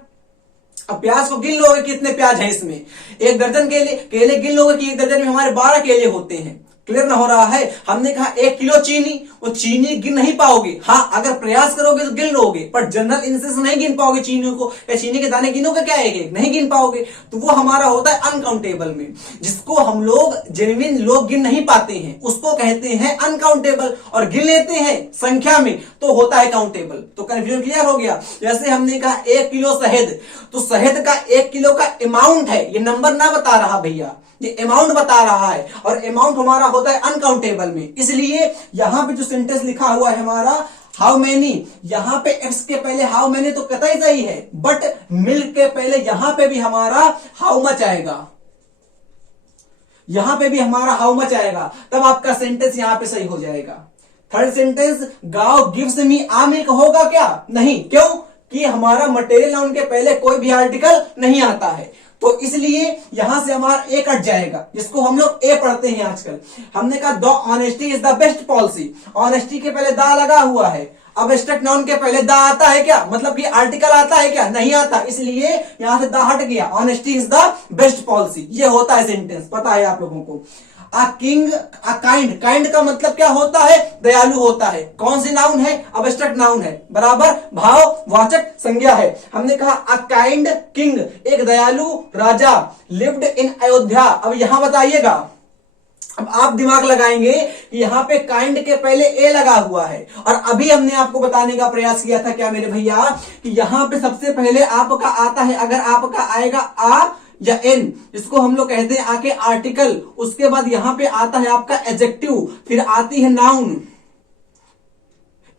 अब प्याज को गिन लोगे कितने प्याज है इसमें, 1 दर्जन केले गिन लोगे कि 1 दर्जन में हमारे 12 केले होते हैं। क्लियर ना हो रहा है। हमने कहा 1 किलो चीनी, वो चीनी गिन नहीं पाओगे। हाँ, अगर प्रयास करोगे तो गिन लोगे, पर जनरल इंस्टेंस नहीं गिन पाओगे चीनी को, या चीनी के दाने गिनोगे क्या एक नहीं गिन पाओगे। तो वो हमारा होता है अनकाउंटेबल में, जिसको हम लोग जेन्युइन लोग गिन नहीं पाते हैं उसको कहते हैं अनकाउंटेबल, और गिन लेते हैं संख्या में तो होता है काउंटेबल। तो कंफ्यूजन क्लियर हो गया। जैसे हमने कहा 1 किलो शहद, तो शहद का 1 किलो का अमाउंट है, ये नंबर ना बता रहा भैया, ये अमाउंट बता रहा है, और अमाउंट हमारा होता है अनकाउंटेबल में। इसलिए यहां पे जो सेंटेंस लिखा हुआ है हमारा हाउ मेनी, यहां पे एक्स के पहले हाउ मेनी तो कतई सही है, बट मिल्क के पहले यहां पे भी हमारा हाउ मच आएगा, यहां पे भी हमारा हाउ मच आएगा, तब आपका सेंटेंस यहां पे सही हो जाएगा। थर्ड सेंटेंस गांव गिव्स मी आ मिल्क होगा क्या, नहीं, क्यों कि हमारा मटेरियल नाउन के पहले कोई भी आर्टिकल नहीं आता है, तो इसलिए यहां से हमारा ए कट जाएगा, जिसको हम लोग ए पढ़ते हैं आजकल। हमने कहा the honesty is the best policy, honesty के पहले दा लगा हुआ है, अब एब्स्ट्रैक्ट नाउन के पहले दा आता है क्या, मतलब कि आर्टिकल आता है क्या, नहीं आता, इसलिए यहां से दा हट गया। Honesty is the best policy, ये होता है सेंटेंस, पता है आप लोगों को। A king a kind, kind का मतलब क्या होता है, दयालु होता है। कौन सी नाउन है, अब्स्ट्रैक्ट नाउन है, बराबर भाववाचक संज्ञा है। हमने कहा अ काइंड किंग, एक दयालु राजा, लिव्ड इन अयोध्या। अब यहां बताइएगा, अब आप दिमाग लगाएंगे कि यहां पे काइंड के पहले ए लगा हुआ है, और अभी हमने आपको बताने का प्रयास किया था क्या मेरे भैया, कि यहां पे सबसे पहले आपका आता है, अगर आपका आएगा आ या एन, इसको हम लोग कहते हैं आके आर्टिकल, उसके बाद यहां पे आता है आपका एडजेक्टिव, फिर आती है नाउन,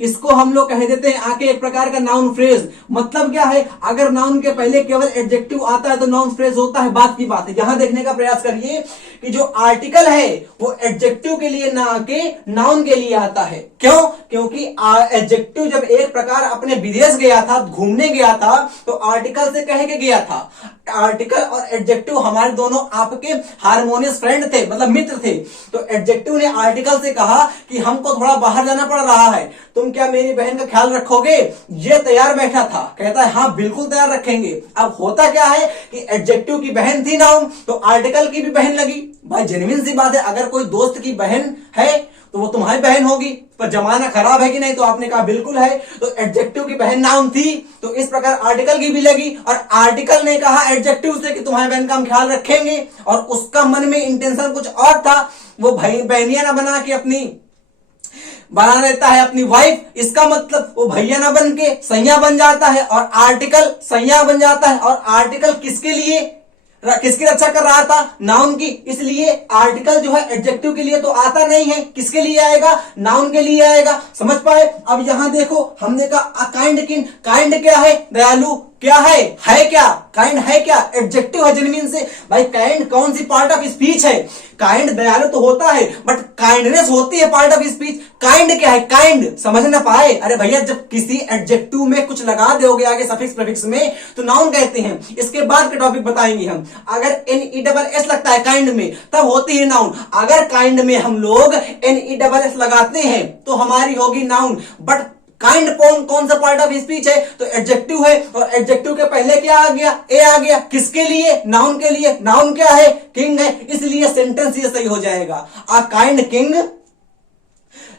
इसको हम लोग कह देते हैं आके एक प्रकार का नाउन फ्रेज। मतलब क्या है, अगर नाउन के पहले केवल एडजेक्टिव आता है तो नाउन फ्रेज होता है, बात की बात है। यहां देखने का प्रयास करिए कि जो आर्टिकल है वो एडजेक्टिव के लिए ना आके नाउन के लिए आता है। क्यों, क्योंकि एडजेक्टिव जब एक प्रकार अपने विदेश गया था, घूमने गया था, तो आर्टिकल से कह के गया था। आर्टिकल और एडजेक्टिव हमारे दोनों आपके हार्मोनियस फ्रेंड थे, मतलब मित्र थे। तो एडजेक्टिव ने आर्टिकल से कहा कि हमको थोड़ा बाहर जाना पड़ रहा है, तुम क्या मेरी बहन का ख्याल रखोगे। ये तैयार बैठा था, कहता है हाँ बिल्कुल तैयार रखेंगे। अब होता क्या है कि एडजेक्टिव की बहन थी नाउन, तो आर्टिकल की भी बहन लगी। भाई जेन्युइन सी बात है, अगर कोई दोस्त की बहन है तो वो तुम्हारी बहन होगी, पर जमाना खराब है कि नहीं, तो आपने कहा बिल्कुल है। तो एडजेक्टिव की बहन नाउन थी, तो इस प्रकार आर्टिकल की भी लगी, और आर्टिकल ने कहा एडजेक्टिव से कि तुम्हारी बहन का हम ख्याल रखेंगे, और उसका मन में इंटेंशन कुछ और था, वो बहनिया ना बना के अपनी बना लेता है अपनी वाइफ, इसका मतलब वो भैया ना बन के सैया बन जाता है, और आर्टिकल सैया बन जाता है। और आर्टिकल किसके लिए, किसकी रक्षा कर रहा था, नाउन की। इसलिए आर्टिकल जो है एडजेक्टिव के लिए तो आता नहीं है, किसके लिए आएगा, नाउन के लिए आएगा। समझ पाए। अब यहां देखो, हमने कहा काइंड किन, काइंड क्या है, दयालु, क्या है क्या, काइंड है क्या, एडजेक्टिव है जेन्युइन से। भाई काइंड कौन सी पार्ट ऑफ स्पीच है, काइंड दयालु तो होता है, बट काइंडनेस होती है पार्ट ऑफ स्पीच। काइंड क्या है, काइंड समझ ना पाए। अरे भैया जब किसी एडजेक्टिव में कुछ लगा दोगे आगे सफिक्स प्रीफिक्स में, तो नाउन कहते हैं। इसके बाद के टॉपिक बताएंगे हम। अगर NESS लगता है काइंड में, तब होती है नाउन। अगर काइंड में हम लोग NESS लगाते हैं तो हमारी होगी नाउन। बट काइंड कौन सा पार्ट ऑफ स्पीच है, तो एडजेक्टिव है, और एडजेक्टिव के पहले क्या आ गया, ए आ गया, किसके लिए, नाउन के लिए। नाउन क्या है, किंग है, इसलिए सेंटेंस ये सही हो जाएगा। A kind king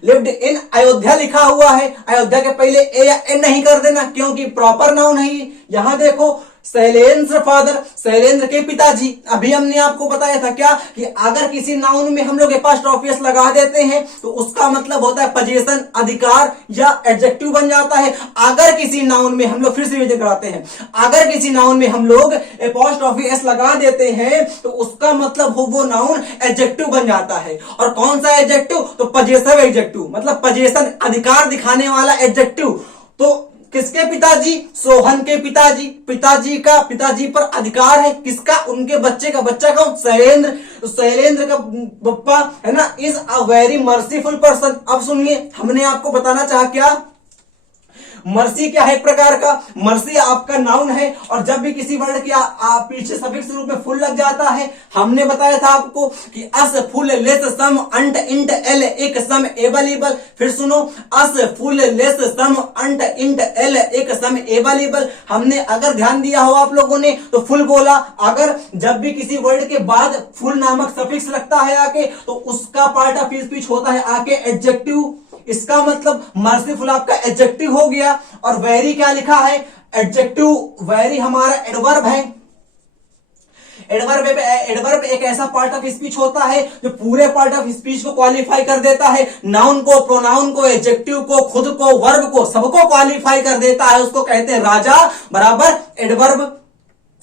lived in Ayodhya लिखा हुआ है, अयोध्या के पहले ए या एन नहीं कर देना, क्योंकि प्रॉपर नाउन है ये। यहां देखो शैलेंद्र फादर, शैलेंद्र के पिताजी। अभी हमने आपको बताया था क्या, कि अगर किसी नाउन में हम लोग एपोस्ट्रोफी लगा देते हैं तो उसका मतलब होता है पोजीशन, अधिकार, या एडजेक्टिव बन जाता है। अगर किसी नाउन में हम लोग, फिर से रिवीजन कराते हैं, अगर किसी नाउन में हम लोग एपोस्ट्रोफी लगा देते हैं तो उसका मतलब हो वो नाउन एडजेक्टिव बन जाता है। और कौन सा एडजेक्टिव, तो पजेसिव एडजेक्टिव, मतलब पोजीशन, अधिकार दिखाने वाला एडजेक्टिव। तो किसके पिताजी, सोहन के पिताजी, पिताजी पर अधिकार है, किसका, उनके बच्चे का, बच्चा कौन, शैलेंद्र। तो शैलेंद्र का पप्पा है ना, is a very merciful person. अब सुनिए, हमने आपको बताना चाहा क्या, मर्सी क्या है एक प्रकार का, मर्सी आपका नाउन है, और जब भी किसी वर्ड के पीछे सफिक्स रूप में फुल लग जाता है, हमने बताया था आपको कि अस फुल लेस सम अंट इंट एल एक सम एबल। फिर सुनो, अस फुल लेस सम अंट इंट एल एक सम एबल। हमने अगर ध्यान दिया हो आप लोगों ने तो फुल बोला, अगर जब भी किसी वर्ड के बाद फुल नामक सफिक्स लगता है आके, तो उसका पार्ट ऑफ स्पीच होता है आके एडजेक्टिव। इसका मतलब मर्सीफुल आपका एडजेक्टिव हो गया। और वेरी क्या लिखा है, एडजेक्टिव। वेरी हमारा एडवर्ब है। एडवर्ब एक ऐसा पार्ट ऑफ स्पीच होता है जो पूरे पार्ट ऑफ स्पीच को क्वालिफाई कर देता है। नाउन को, प्रोनाउन को, एडजेक्टिव को, खुद को, वर्ब को, सबको क्वालिफाई कर देता है। उसको कहते हैं राजा बराबर एडवर्ब।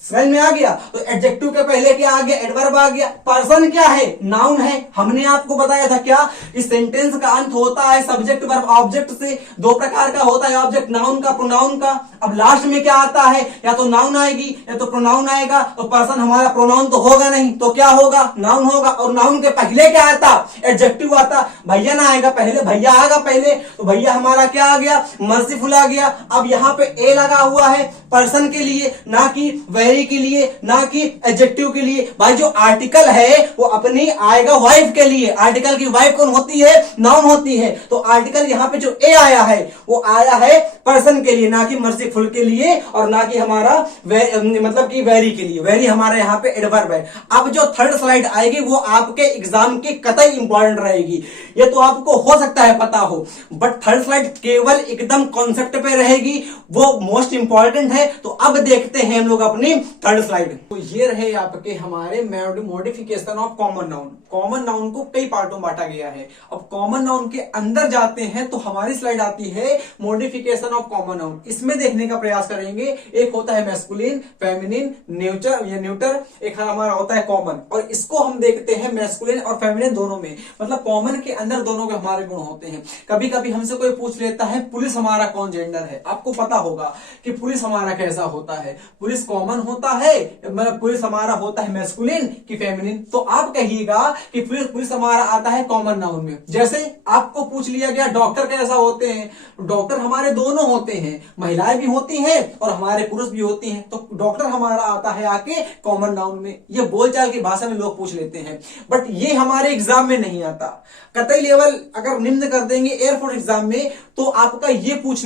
समझ में आ गया? तो एडजेक्टिव के पहले क्या आ गया, एडवर्ब आ गया। पर्सन क्या है, नाउन है। हमने आपको बताया था क्या कि सेंटेंस का अंत होता है सब्जेक्ट वर्ब ऑब्जेक्ट से। दो प्रकार का होता है ऑब्जेक्ट, नाउन का, प्रोनाउन का। अब लास्ट में क्या आता है, या तो नाउन आएगी या तो प्रोनाउन आएगा। तो पर्सन हमारा प्रोनाउन तो होगा नहीं, तो क्या होगा, नाउन होगा। और नाउन के पहले क्या आता, एडजेक्टिव आता। भैया ना आएगा पहले, भैया आएगा पहले, तो भैया हमारा क्या आ गया, मर्सीफुल आ गया। अब यहां पे ए लगा हुआ है पर्सन के लिए, ना कि वेरी के लिए, ना कि एडजेक्टिव के लिए। भाई जो आर्टिकल है वो अपनी आएगा वाइफ के लिए। आर्टिकल की वाइफ कौन होती है, नाउन होती है। तो आर्टिकल यहां पे जो ए आया है वो आया है पर्सन के लिए, ना कि मर्सीफुल के लिए, और ना कि हमारा मतलब कि वेरी के लिए। वेरी हमारा यहां पे एडवर्ब है। अब जो थर्ड स्लाइड आएगी वो आपके एग्जाम की कतई इंपॉर्टेंट रहेगी। ये तो आपको हो सकता है पता हो, बट थर्ड स्लाइड केवल एकदम कॉन्सेप्ट पे रहेगी, वो मोस्ट इंपॉर्टेंट है। तो अब देखते हैं हम लोग अपनी थर्ड स्लाइड। तो ये रहे आपके हमारे modification of common noun. Common noun को कई पार्टों में बांटा गया है। अब कॉमन नाउन के अंदर जाते हैं तो हमारी स्लाइड आती है मॉडिफिकेशन ऑफ कॉमन नाउन। इसमें देखने का प्रयास करेंगे, एक होता है मैस्कुलिन, फेमिनिन, न्यूटर, एक हमारा होता है कॉमन। और इसको हम देखते हैं मैस्कुलिन और फेमिनिन दोनों में, मतलब कॉमन के अंदर दोनों के हमारे गुण होते हैं। कभी कभी हमसे कोई पूछ लेता है पुलिस हमारा कौन जेंडर है। आपको पता होगा कि पुलिस हमारा कैसा होता है, पुलिस कॉमन होता है, पुलिस हमारा होता है मैस्कुलिन कि फेमिनिन। तो आप कहिएगा कि पुलिस हमारा आता है कॉमन नाउन में। जैसे आपको पूछ लिया गया डॉक्टर कैसा होते हैं, डॉक्टर हमारे दोनों होते हैं, महिलाएं भी होती हैं और हमारे पुरुष भी होती हैं। तो डॉक्टर हमारा आता है आके कॉमन नाउन में। ये बोलचाल की भाषा में लोग पूछ लेते हैं, बट ये हमारे एग्जाम में नहीं आता। कतई लेवल अगर निम्न कर देंगे एयरफोर्स एग्जाम में तो आपका ये पूछ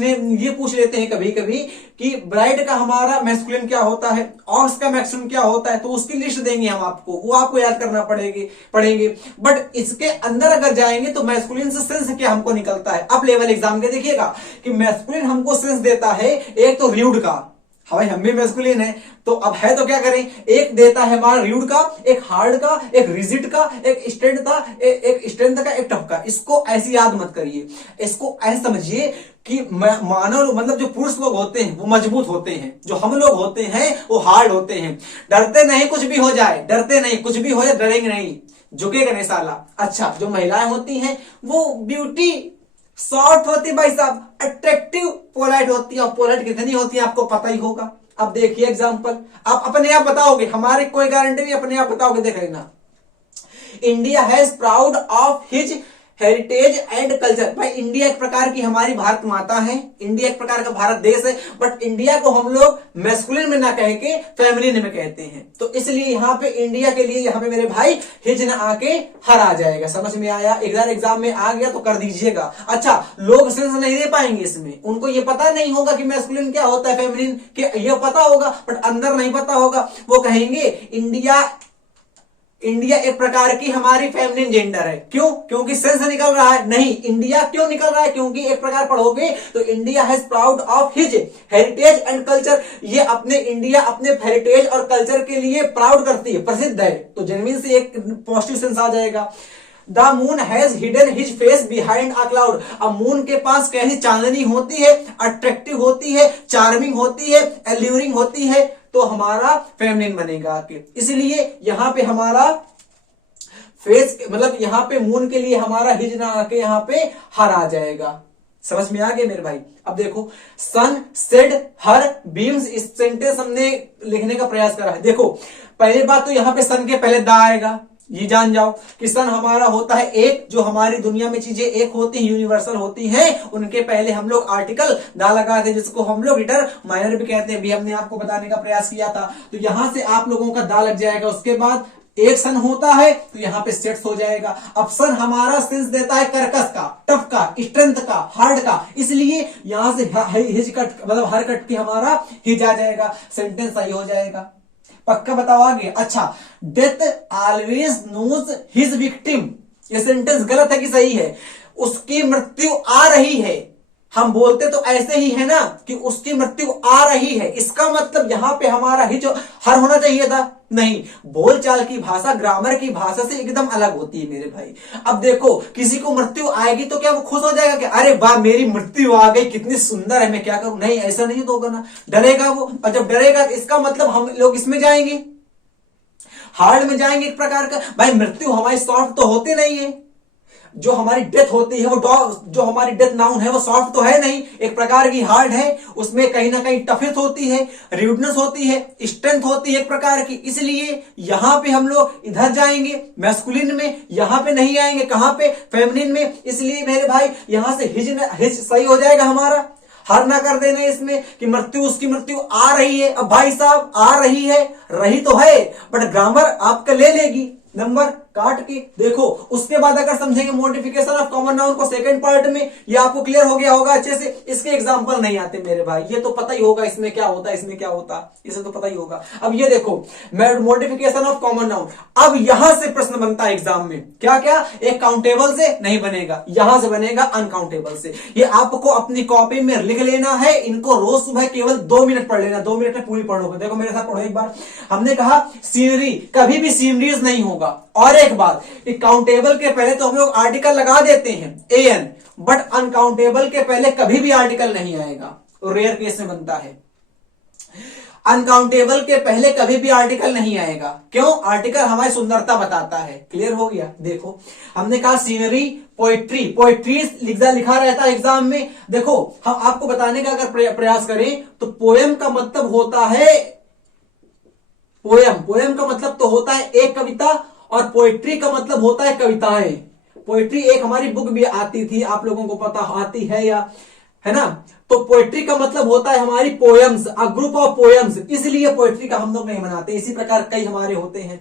लेते हैं कभी कभी कि ब्राइड का हमारा मैस्कुलिन क्या होता है, ऑक्स का मैक्सिमम क्या होता है। तो उसकी लिस्ट देंगे हम आपको, वो आपको याद करना पड़ेंगे। बट इसके अंदर अगर जाएंगे तो मैस्कुलिन से सेंस क्या हमको निकलता है। अब लेवल एग्जाम के देखिएगा कि मैस्कुलिन हमको सेंस देता है एक तो र्यूड का, भाई हम भी मैस्कुलिन है तो अब है तो क्या करें, एक देता है हमारा र्यूड का, एक हार्ड का, एक रिजिड का, एक स्ट्रेंथ का, एक स्ट्रेंथ का, एक टफ का। इसको ऐसी याद मत करिए, इसको ऐसे समझिए कि मानव मतलब जो पुरुष लोग होते हैं वो मजबूत होते हैं, जो हम लोग होते हैं वो हार्ड होते हैं। डरते नहीं कुछ भी हो जाए, डरते नहीं कुछ भी हो जाए, डरेंगे नहीं, झुकेगा नहीं साला। अच्छा, जो महिलाएं होती हैं वो ब्यूटी सॉफ्ट होती, भाई साहब अट्रैक्टिव, पोलाइट होती है। और पोलाइट कितनी होती है आपको पता ही होगा। अब देखिए एग्जांपल, आप अपने आप बताओगे, हमारी कोई गारंटी नहीं, अपने आप बताओगे। देख लेना, India has proud of his heritage and culture. भाई इंडिया एक प्रकार की हमारी भारत माता है, इंडिया एक प्रकार का भारत देश है, बट इंडिया को हम लोग मैस्कुलिन में ना कह के फेमिनिन में कहते हैं। तो इसलिए यहाँ पे इंडिया के लिए यहाँ पे मेरे भाई हिज ना आके हर आ जाएगा। समझ में आया? एग्जाम में आ गया तो कर दीजिएगा। अच्छा, लोग सेंस नहीं दे पाएंगे इसमें, उनको ये पता नहीं होगा कि मैस्कुलिन क्या होता है, फेमिनिन के ये पता होगा बट अंदर नहीं पता होगा। वो कहेंगे इंडिया एक प्रकार की हमारी फेमिनिन जेंडर है। क्यों? क्योंकि सेंस निकल रहा है। नहीं, इंडिया क्यों निकल रहा है? क्योंकि एक प्रकार पढ़ोगे तो India has proud of his heritage and culture. ये अपने इंडिया अपने हेरिटेज और कल्चर के लिए प्राउड करती है, प्रसिद्ध है। तो जेन्युइन से एक पॉजिटिव सेंस आ जाएगा। The moon has hidden his face behind a cloud. अब मून के पास कैसी चांदनी होती है, अट्रैक्टिव होती है, चार्मिंग होती है, एल्यूरिंग होती है, तो हमारा फेमिनिन बनेगा आके। इसलिए यहां पे हमारा फेस मतलब यहां पे मून के लिए हमारा हिज ना आके यहां पे हर आ जाएगा। समझ में आ गए मेरे भाई? अब देखो, सन सेड हर बीम्स, इस सेंटेंस हमने लिखने का प्रयास करा है। देखो, पहली बात तो यहां पे सन के पहले दा आएगा, ये जान जाओ कि सन हमारा होता है एक, जो हमारी दुनिया में चीजें एक होती हैं, यूनिवर्सल होती हैं, उनके पहले हम लोग आर्टिकल दा लगाते हैं, जिसको हम लोग डिटरमाइनर भी कहते हैं। भी हमने आपको बताने का प्रयास किया था, तो यहां से आप लोगों का दा लग जाएगा। उसके बाद एक सन होता है तो यहां पे सेट्स हो जाएगा। अब सन हमारा सेंस देता है कर्कश का, टफ का, स्ट्रेंथ का, हार्ड का, इसलिए यहां से हिज कट मतलब हर कट के हमारा हिज आ जाएगा, सेंटेंस सही हो जाएगा। पक्का बताओ आगे। अच्छा, death always knows his victim, ये सेंटेंस गलत है कि सही है? उसकी मृत्यु आ रही है, हम बोलते तो ऐसे ही है ना कि उसकी मृत्यु आ रही है, इसका मतलब यहां पे हमारा हिज हर होना चाहिए था, नहीं। बोलचाल की भाषा ग्रामर की भाषा से एकदम अलग होती है मेरे भाई। अब देखो, किसी को मृत्यु आएगी तो क्या वो खुश हो जाएगा कि अरे वाह मेरी मृत्यु आ गई, कितनी सुंदर है, मैं क्या करूं? नहीं, ऐसा नहीं तो होगा ना, डरेगा वो। और जब डरेगा इसका मतलब हम लोग इसमें जाएंगे, हार्ड में जाएंगे एक प्रकार का। भाई मृत्यु हमारी सॉफ्ट तो होती नहीं है, जो हमारी डेथ होती है वो जो हमारी डेथ नाउन है वो सॉफ्ट तो है नहीं, एक प्रकार की हार्ड है, उसमें कहीं ना कहीं टफनेस होती है, रूडनेस होती है, स्ट्रेंथ होती है एक प्रकार की। इसलिए यहां पे हम लोग इधर जाएंगे मैस्कुलिन में, यहां पे नहीं आएंगे, कहां पे? फेमिनिन में। इसलिए मेरे भाई यहां से हिज सही हो जाएगा हमारा। हर ना कर देना इसमें कि मृत्यु, उसकी मृत्यु आ रही है। अब भाई साहब आ रही है, रही तो है, बट ग्रामर आपका ले लेगी नंबर काट के। देखो उसके बाद अगर समझेंगे मॉडिफिकेशन ऑफ कॉमन नाउन को सेकंड पार्ट में, ये आपको क्लियर हो गया होगा अच्छे से। इसके एग्जांपल नहीं आते मेरे भाई, ये तो पता ही होगा इसमें क्या होता है, इसमें क्या होता, इसे तो पता ही होगा। अब ये देखो मॉडिफिकेशन ऑफ कॉमन नाउन, अब यहां से प्रश्न बनता है एग्जाम में, क्या क्या? एक काउंटेबल से नहीं बनेगा, यहां से बनेगा अनकाउंटेबल से। ये आपको अपनी कॉपी में लिख लेना है, इनको रोज सुबह केवल 2 मिनट पढ़ लेना, 2 मिनट में पूरी पढ़ोगे। देखो मेरे साथ पढ़ो एक बार। हमने कहा सीनरी, कभी भी सीनरीज नहीं होगा। और एक बात कि काउंटेबल के पहले तो हम लोग आर्टिकल लगा देते हैं एन, बट अनकाउंटेबल के पहले कभी भी आर्टिकल नहीं आएगा, रेयर केस में बनता है। अनकाउंटेबल के पहले कभी भी आर्टिकल नहीं आएगा, क्यों? आर्टिकल हमारी सुंदरता बताता है। क्लियर हो गया? देखो हमने कहा सीनरी, पोएट्री, पोएट्री लिखा रहता है एग्जाम में। देखो हम आपको बताने का अगर प्रयास करें तो पोएम का मतलब होता है, पोएम का मतलब तो होता है एक कविता, और पोएट्री का मतलब होता है कविताएं। पोएट्री एक हमारी बुक भी आती थी, आप लोगों को पता आती है या है ना? तो पोएट्री का मतलब होता है हमारी poems, a group of poems, इसलिए पोएट्री का हम लोग नहीं बनाते। इसी प्रकार कई हमारे होते हैं।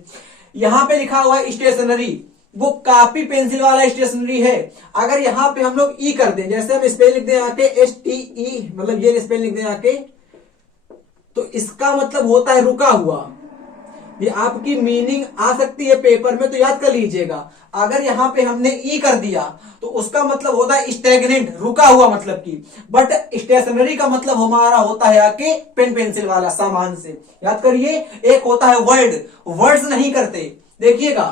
यहां पे लिखा हुआ है स्टेशनरी, वो कॉपी पेंसिल वाला स्टेशनरी है। अगर यहां पे हम लोग ई कर दें, जैसे हम स्पेल लिख दें आके STE, मतलब ये स्पेल लिख दें आके, तो इसका मतलब होता है रुका हुआ। ये आपकी मीनिंग आ सकती है पेपर में, तो याद कर लीजिएगा। अगर यहां पे हमने ई कर दिया तो उसका मतलब होता है स्टेगनेंट, रुका हुआ मतलब की। बट स्टेशनरी का मतलब हमारा होता है आके पेन पेंसिल वाला सामान से, याद करिए। एक होता है वर्ड, वर्ड्स नहीं करते, देखिएगा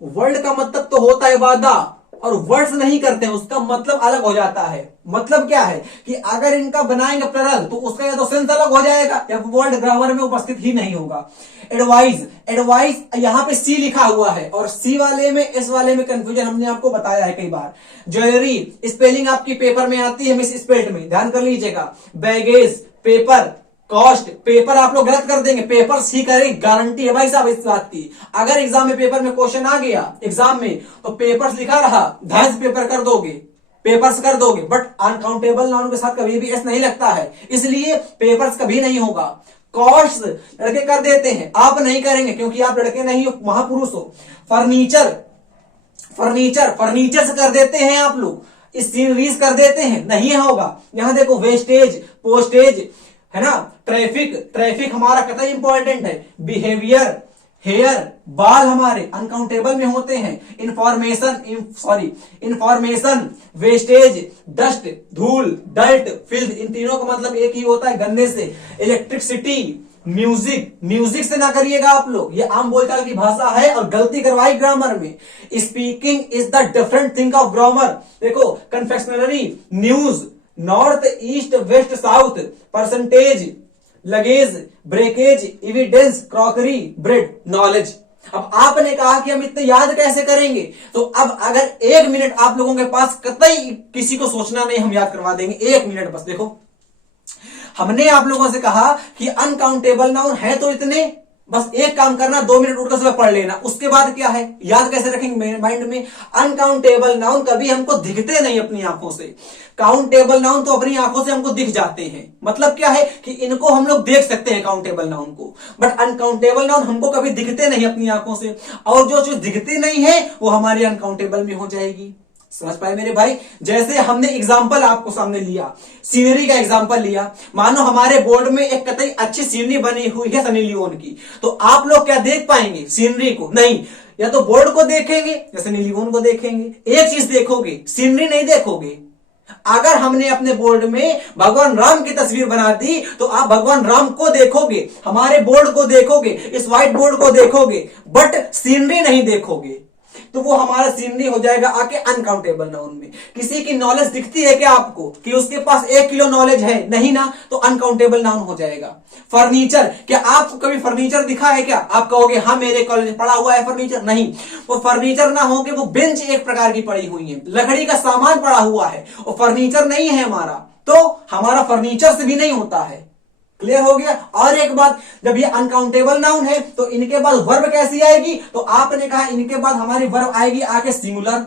वर्ड का मतलब तो होता है वादा, और वर्ड्स नहीं करते हैं, उसका मतलब अलग हो जाता है। मतलब क्या है कि अगर इनका बनाएंगे प्लरल तो उसका या तो सेंस अलग हो जाएगा या वर्ड ग्रामर में उपस्थित ही नहीं होगा। एडवाइस, एडवाइस यहां पे सी लिखा हुआ है, और सी वाले में एस वाले में कंफ्यूजन हमने आपको बताया है कई बार। ज्वेलरी स्पेलिंग आपकी पेपर में आती है मिस स्पेल्ड में, ध्यान कर लीजिएगा। बैगेज, पेपर, कॉस्ट, पेपर आप लोग गलत कर देंगे, पेपर सी करेंगे, गारंटी है भाई साहब इस बात की। अगर एग्जाम में पेपर में क्वेश्चन आ गया एग्जाम में तो पेपर्स लिखा रहा, ध्यान पेपर कर दोगे, पेपर्स कर दोगे। बट अनकाउंटेबल नाउन के साथ कभी भी एस नहीं लगता है, इसलिए पेपर्स कभी नहीं होगा। कॉस्ट लड़के कर देते हैं, आप नहीं करेंगे क्योंकि आप लड़के नहीं हो, महापुरुष हो। फर्नीचर, फर्नीचर, फर्नीचर से कर देते हैं आप लोग, इस सीनरीज कर देते हैं, नहीं होगा। यहां देखो वेस्टेज, पोस्टेज, है ना। ट्रैफिक, ट्रैफिक हमारा कतई इंपॉर्टेंट है। बिहेवियर, हेयर, बाल हमारे अनकाउंटेबल में होते हैं। इंफॉर्मेशन, इंफॉर्मेशन, वेस्टेज, डस्ट, धूल, डर्ट, फिल्थ, इन तीनों का मतलब एक ही होता है, गंदे से। इलेक्ट्रिसिटी, म्यूजिक, म्यूजिक से ना करिएगा आप लोग, ये आम बोलचाल की भाषा है और गलती करवाई ग्रामर में। Speaking is the different thing of grammar. देखो confectionery, news, north, east, west, south, percentage, luggage, breakage, evidence, crockery, bread, knowledge. अब आपने कहा कि हम इतने याद कैसे करेंगे, तो अब अगर 1 मिनट आप लोगों के पास, कतई किसी को सोचना नहीं, हम याद करवा देंगे 1 मिनट बस। देखो हमने आप लोगों से कहा कि अनकाउंटेबल नाउन है तो इतने, बस एक काम करना, 2 मिनट उठकर सुबह पढ़ लेना। उसके बाद क्या है, याद कैसे रखेंगे माइंड में, अनकाउंटेबल नाउन कभी हमको दिखते नहीं अपनी आंखों से, काउंटेबल नाउन तो अपनी आंखों से हमको दिख जाते हैं। मतलब क्या है कि इनको हम लोग देख सकते हैं काउंटेबल नाउन को, बट अनकाउंटेबल नाउन हमको कभी दिखते नहीं अपनी आंखों से, और जो चीज दिखती नहीं है वो हमारी अनकाउंटेबल में हो जाएगी। समझ पाए मेरे भाई। जैसे हमने एग्जाम्पल आपको सामने लिया, सीनरी का एग्जाम्पल लिया, मानो हमारे बोर्ड में एक कतई अच्छी सीनरी बनी हुई है सनी लियोन की, तो आप लोग क्या देख पाएंगे सीनरी को? नहीं, या तो बोर्ड को देखेंगे या सनी लियोन को देखेंगे। एक चीज देखोगे, सीनरी नहीं देखोगे। अगर हमने अपने बोर्ड में भगवान राम की तस्वीर बना दी तो आप भगवान राम को देखोगे, हमारे बोर्ड को देखोगे, इस व्हाइट बोर्ड को देखोगे, बट सीनरी नहीं देखोगे। तो वो हमारा सीनरी हो जाएगा आके अनकाउंटेबल नाउन में। किसी की नॉलेज दिखती है क्या आपको कि उसके पास 1 किलो नॉलेज है? नहीं ना, तो अनकाउंटेबल नाउन हो जाएगा। फर्नीचर, क्या आपको कभी फर्नीचर दिखा है क्या? आप कहोगे हाँ मेरे कॉलेज पड़ा हुआ है फर्नीचर। नहीं, वो फर्नीचर ना हो कि वो बेंच एक प्रकार की पड़ी हुई है, लकड़ी का सामान पड़ा हुआ है, वो फर्नीचर नहीं है हमारा। तो हमारा फर्नीचर से भी नहीं होता है। क्लियर हो गया। और एक बात, जब ये अनकाउंटेबल नाउन है तो इनके बाद वर्ब कैसी आएगी? तो आपने कहा इनके बाद हमारी वर्ब आएगी आगे सिंगुलर।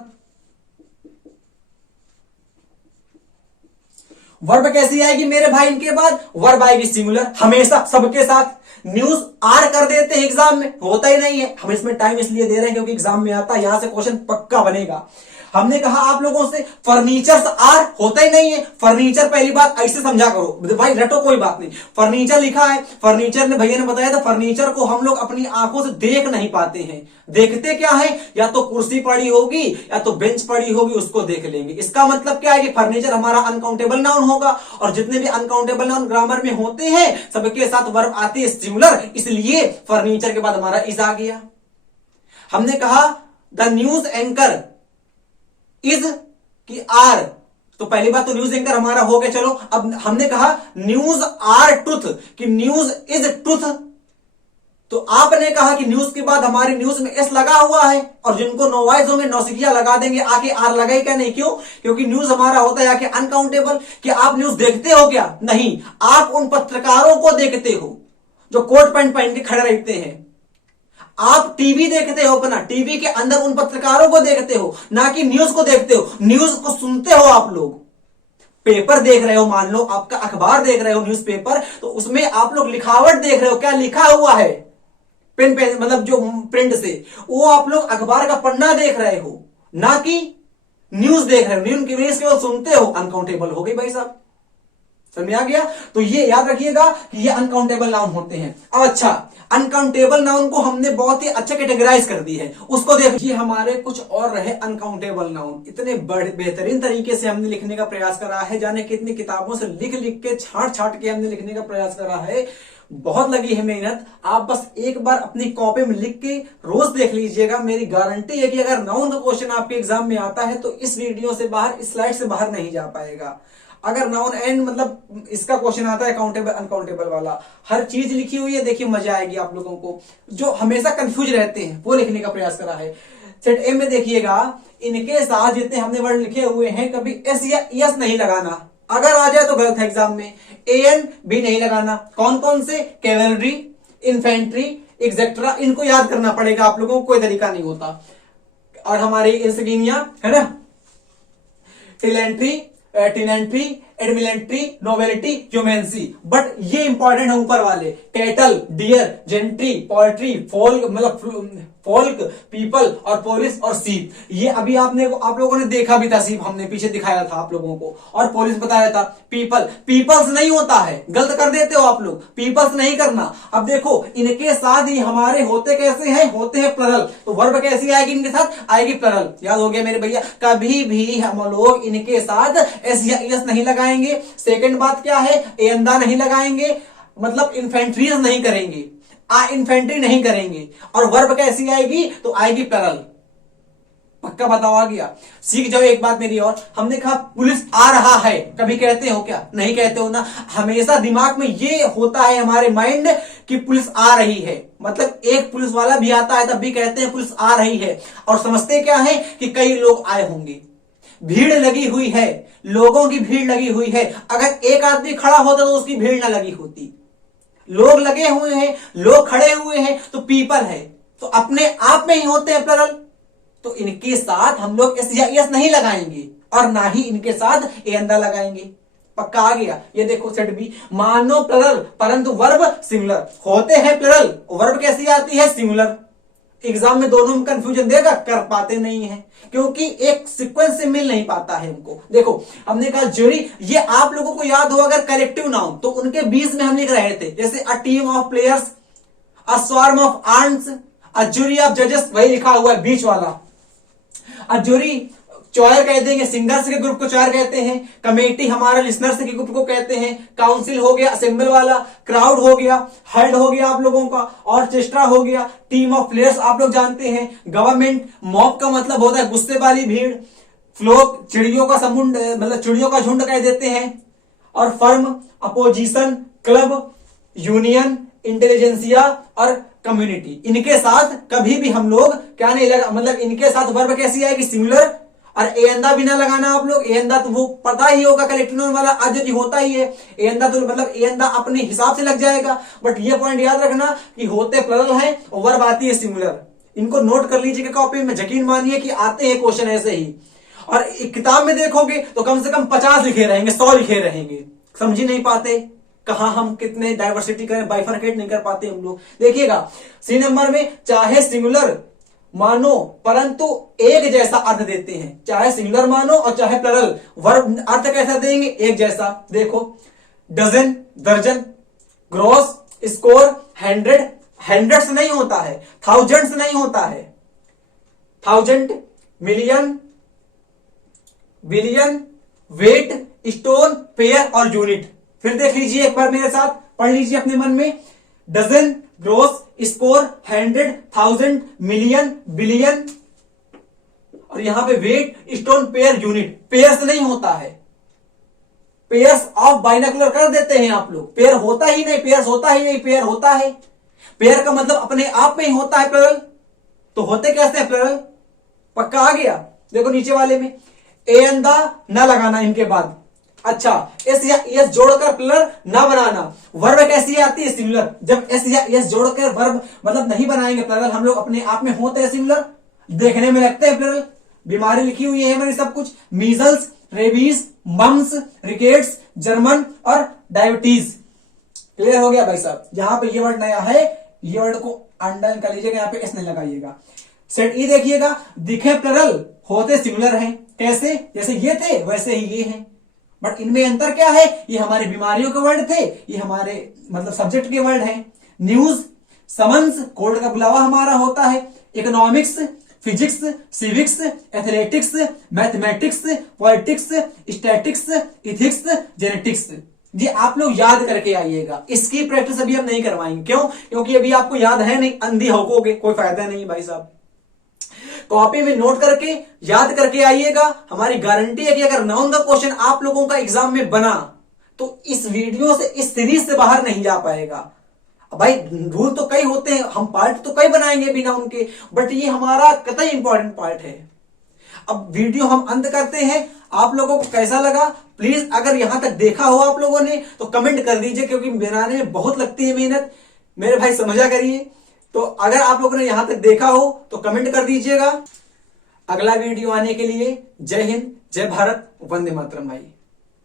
वर्ब कैसी आएगी मेरे भाई? इनके बाद वर्ब आएगी सिंगुलर, हमेशा सबके साथ। न्यूज आर कर देते हैं एग्जाम में, होता ही नहीं है। हम इसमें टाइम इसलिए दे रहे हैं क्योंकि एग्जाम में आता है, यहां से क्वेश्चन पक्का बनेगा। हमने कहा आप लोगों से फर्नीचर आर होता ही नहीं है। फर्नीचर पहली बात ऐसे समझा करो भाई, रटो कोई बात नहीं। फर्नीचर लिखा है, फर्नीचर ने भैया ने बताया था, फर्नीचर को हम लोग अपनी आंखों से देख नहीं पाते हैं। देखते क्या है, या तो कुर्सी पड़ी होगी या तो बेंच पड़ी होगी, उसको देख लेंगे। इसका मतलब क्या है कि फर्नीचर हमारा अनकाउंटेबल नाउन होगा, और जितने भी अनकाउंटेबल नाउन ग्रामर में होते हैं सबके साथ वर्ब आती है सिंगुलर, इसलिए फर्नीचर के बाद हमारा इज आ गया। हमने कहा द न्यूज एंकर इज की आर, तो पहली बात तो न्यूज एंकर हमारा हो गया। चलो अब हमने कहा न्यूज आर ट्रुथ, कि न्यूज इज ट्रुथ, तो आपने कहा कि न्यूज के बाद हमारी न्यूज में एस लगा हुआ है, और जिनको नोवाइज होंगे नौसिखिया लगा देंगे, आके आर लगाई क्या? नहीं। क्यों? क्योंकि न्यूज हमारा होता है आके अनकाउंटेबल। कि आप न्यूज देखते हो क्या? नहीं, आप उन पत्रकारों को देखते हो जो कोट पैंट पहन के खड़े रहते हैं। आप टीवी देखते हो अपना, टीवी के अंदर उन पत्रकारों को देखते हो, ना कि न्यूज को देखते हो। न्यूज को सुनते हो आप लोग। पेपर देख रहे हो, मान लो आपका अखबार देख रहे हो न्यूज़पेपर, तो उसमें आप लोग लिखावट देख रहे हो, क्या लिखा हुआ है पेन पे, मतलब जो प्रिंट से, वो आप लोग अखबार का पन्ना देख रहे हो, ना कि न्यूज देख रहे हो। न्यूज की न्यूज केवल सुनते हो, अनकाउंटेबल हो गई भाई साहब। समझ में आ गया? तो ये याद रखिएगा कि ये अनकाउंटेबल नाउन होते हैं। अब अच्छा, अनकाउंटेबल नाउन को हमने बहुत ही अच्छा कैटेगराइज कर दी है, उसको देखिए। हमारे कुछ और रहे अनकाउंटेबल नाउन, इतने बेहतरीन तरीके से हमने लिखने का प्रयास करा है, जाने कितनी किताबों से लिख लिख के छांट छांट के हमने लिखने का प्रयास करा है। बहुत लगी है मेहनत। आप बस एक बार अपनी कॉपी में लिख के रोज देख लीजिएगा। मेरी गारंटी है कि अगर नाउन का क्वेश्चन आपके एग्जाम में आता है तो इस वीडियो से बाहर, इस स्लाइड से बाहर नहीं जा पाएगा। अगर नाउन एंड मतलब इसका क्वेश्चन आता है काउंटेबल अनकाउंटेबल वाला, हर चीज लिखी हुई है, देखिए मजा आएगी आप लोगों को। जो हमेशा कंफ्यूज रहते हैं वो लिखने का प्रयास करा है। सेट ए में देखिएगा, इनके साथ जितने हमने वर्ड लिखे हुए हैं, कभी एस या यस नहीं लगाना। अगर आ जाए तो गलत है एग्जाम में। एन भी नहीं लगाना। कौन कौन से? कैवेलरी, इन्फेंट्री, एक्सेट्रा, इनको याद करना पड़ेगा आप लोगों को, कोई तरीका नहीं होता। और हमारी इंसिग्निया है ना, टिलेंट्री, टिनेंट्री, एडमिलेंट्री, नोवेलिटी, ह्यूमेंसी, बट ये इंपॉर्टेंट है ऊपर वाले, cattle, deer, gentry, poultry, folk, मतलब फोल्क, पीपल और पोलिस और सीप। ये अभी आप लोगों ने देखा भी था, सीप हमने पीछे दिखाया था आप लोगों को, और पोलिस बताया था। पीपल, पीपल्स नहीं होता है, गलत कर देते हो आप लोग, पीपल्स नहीं करना। अब देखो इनके साथ ही हमारे होते कैसे हैं, होते हैं प्लरल, तो वर्ब कैसी आएगी इनके साथ? आएगी प्लरल। याद हो गया मेरे भैया? कभी भी हम लोग इनके साथ एस या एस नहीं लगाएंगे। सेकंड बात क्या है? एंदा नहीं लगाएंगे, मतलब इन्फेंट्रीज नहीं करेंगे, इन्फेंट्री नहीं करेंगे। और वर्ब कैसी आएगी? तो आएगी प्लरल। पक्का बताओ आ गया? सीख जाओ एक बात मेरी और। हमने कहा पुलिस आ रहा है, कभी कहते हो क्या? नहीं कहते हो ना। हमेशा दिमाग में ये होता है हमारे माइंड कि पुलिस आ रही है, मतलब एक पुलिस वाला भी आता है तब भी कहते हैं पुलिस आ रही है। और समझते क्या है कि कई लोग आए होंगे, भीड़ लगी हुई है, लोगों की भीड़ लगी हुई है। अगर एक आदमी खड़ा होता तो उसकी भीड़ ना लगी होती। लोग लगे हुए हैं, लोग खड़े हुए हैं, तो पीपल है, तो अपने आप में ही होते हैं प्लरल। तो इनके साथ हम लोग एस या एस नहीं लगाएंगे और ना ही इनके साथ एंदा लगाएंगे। पक्का आ गया। ये देखो सेट बी, मानो प्लरल परंतु वर्ब सिंगुलर होते हैं प्लरल, वर्ब कैसी आती है सिंगुलर। एग्जाम में दोनों में कंफ्यूजन देगा, कर पाते नहीं है क्योंकि एक सीक्वेंस से मिल नहीं पाता है इनको। देखो हमने कहा ज्यूरी, ये आप लोगों को याद हो अगर कलेक्टिव नाउन तो उनके बीच में हम लिख रहे थे, जैसे a team of players, a swarm of ants, a jury of जजेस, वही लिखा हुआ है बीच वाला। अ ज्यूरी चॉयर कह देंगे, सिंगर्स के ग्रुप को चॉयर कहते हैं, कमेटी हमारा लिसनर्स के ग्रुप को कहते हैं, काउंसिल हो गया असेंबल वाला, क्राउड हो गया, हर्ड हो गया आप लोगों का, ऑर्केस्ट्रा हो गया, टीम ऑफ प्लेयर्स आप लोग जानते हैं, गवर्नमेंट, मॉब का मतलब होता है गुस्से वाली भीड़, फ्लोक चिड़ियों का समुंड मतलब चिड़ियों का झुंड कह देते हैं, और firm, opposition, club, union, intelligentsia और कम्युनिटी। इनके साथ कभी भी हम लोग क्या नहीं लगा, मतलब इनके साथ वर्ब कैसी आएगी सिंगुलर, और एंदा भी ना लगाना आप लोग। एंदा तो वो पता ही होगा कलेक्टिव नाउन वाला आदि होता ही है, एंदा तो मतलब एंदा अपने हिसाब से लग जाएगा। बट ये पॉइंट याद रखना कि होते प्लरल है और वर्ब आती है सिंगुलर। इनको नोट कर लीजिएगा कॉपी में, यकीन मानिए कि आते हैं क्वेश्चन ऐसे ही। और किताब में देखोगे तो कम से कम 50 लिखे रहेंगे, 100 लिखे रहेंगे। समझ ही नहीं पाते कहा हम कितने डाइवर्सिटी करें, बाइफरकेट नहीं कर पाते हम लोग। देखिएगा सी नंबर में, चाहे सिंगुलर मानो परंतु एक जैसा अर्थ देते हैं, चाहे सिंगुलर मानो और चाहे प्लरल, वर्ब अर्थ कैसा देंगे एक जैसा। देखो डजन दर्जन, ग्रॉस, स्कोर, हंड्रेड, हंड्रेड्स नहीं होता है, थाउजेंड्स नहीं होता है, thousand, million, billion, weight, stone, pair और यूनिट। फिर देख लीजिए एक बार मेरे साथ, पढ़ लीजिए अपने मन में, dozen, gross, score, hundred, thousand, million, billion, और यहां पे weight, stone, pair, unit. Pairs नहीं होता है, पेयर्स ऑफ बाइनोकुलर कर देते हैं आप लोग, पेयर होता ही नहीं, पेयर्स होता ही नहीं, पेयर होता है। पेयर का मतलब अपने आप में ही होता है प्लरल, तो होते कैसे हैं प्लरल। पक्का आ गया। देखो नीचे वाले में एंदा न लगाना इनके बाद, अच्छा एस या एस जोड़कर प्लरल ना बनाना। वर्ब कैसी आती है सिंगुलर, जब एस या एस जोड़कर वर्ब मतलब नहीं बनाएंगे प्लरल, हम लोग अपने आप में होते हैं सिंगुलर, देखने में लगते हैं प्लरल। बीमारी लिखी हुई है हमारी सब कुछ, measles, rabies, mumps, rickets, German और डायबिटीज। क्लियर हो गया भाई साहब। यहां पे ये वर्ड नया है, ये वर्ड को अंडरलाइन कर लीजिएगा, यहां पे एस नहीं लगाइएगा। सेट ई देखिएगा, दिखे प्लरल होते सिंगुलर हैं, कैसे, जैसे ये थे वैसे ही ये हैं, बट इनमें अंतर क्या है, ये हमारी बीमारियों के वर्ड थे, ये हमारे मतलब सब्जेक्ट के वर्ड हैं। न्यूज, समन्स, कोर्ट का बुलावा हमारा होता है, economics, physics, civics, athletics, mathematics, politics, statics, ethics, genetics. ये आप लोग याद करके आइएगा, इसकी प्रैक्टिस अभी हम नहीं करवाएंगे। क्यों? क्योंकि अभी आपको याद है नहीं, अंधी होकोगे, कोई फायदा नहीं भाई साहब। कॉपी में नोट करके याद करके आइएगा। हमारी गारंटी है कि अगर नाउन का क्वेश्चन आप लोगों का एग्जाम में बना तो इस वीडियो से, इस सीरीज से बाहर नहीं जा पाएगा। भाई रूल तो कई होते हैं, हम पार्ट तो कई बनाएंगे बिना उनके, बट ये हमारा कतई इंपॉर्टेंट पार्ट है। अब वीडियो हम अंत करते हैं। आप लोगों को कैसा लगा प्लीज, अगर यहां तक देखा हो आप लोगों ने तो कमेंट कर दीजिए, क्योंकि बनाने में बहुत लगती है मेहनत, मेरे भाई समझा करिए। तो अगर आप लोगों ने यहां तक देखा हो तो कमेंट कर दीजिएगा। अगला वीडियो आने के लिए जय हिंद, जय भारत, वंदे मातरम भाई।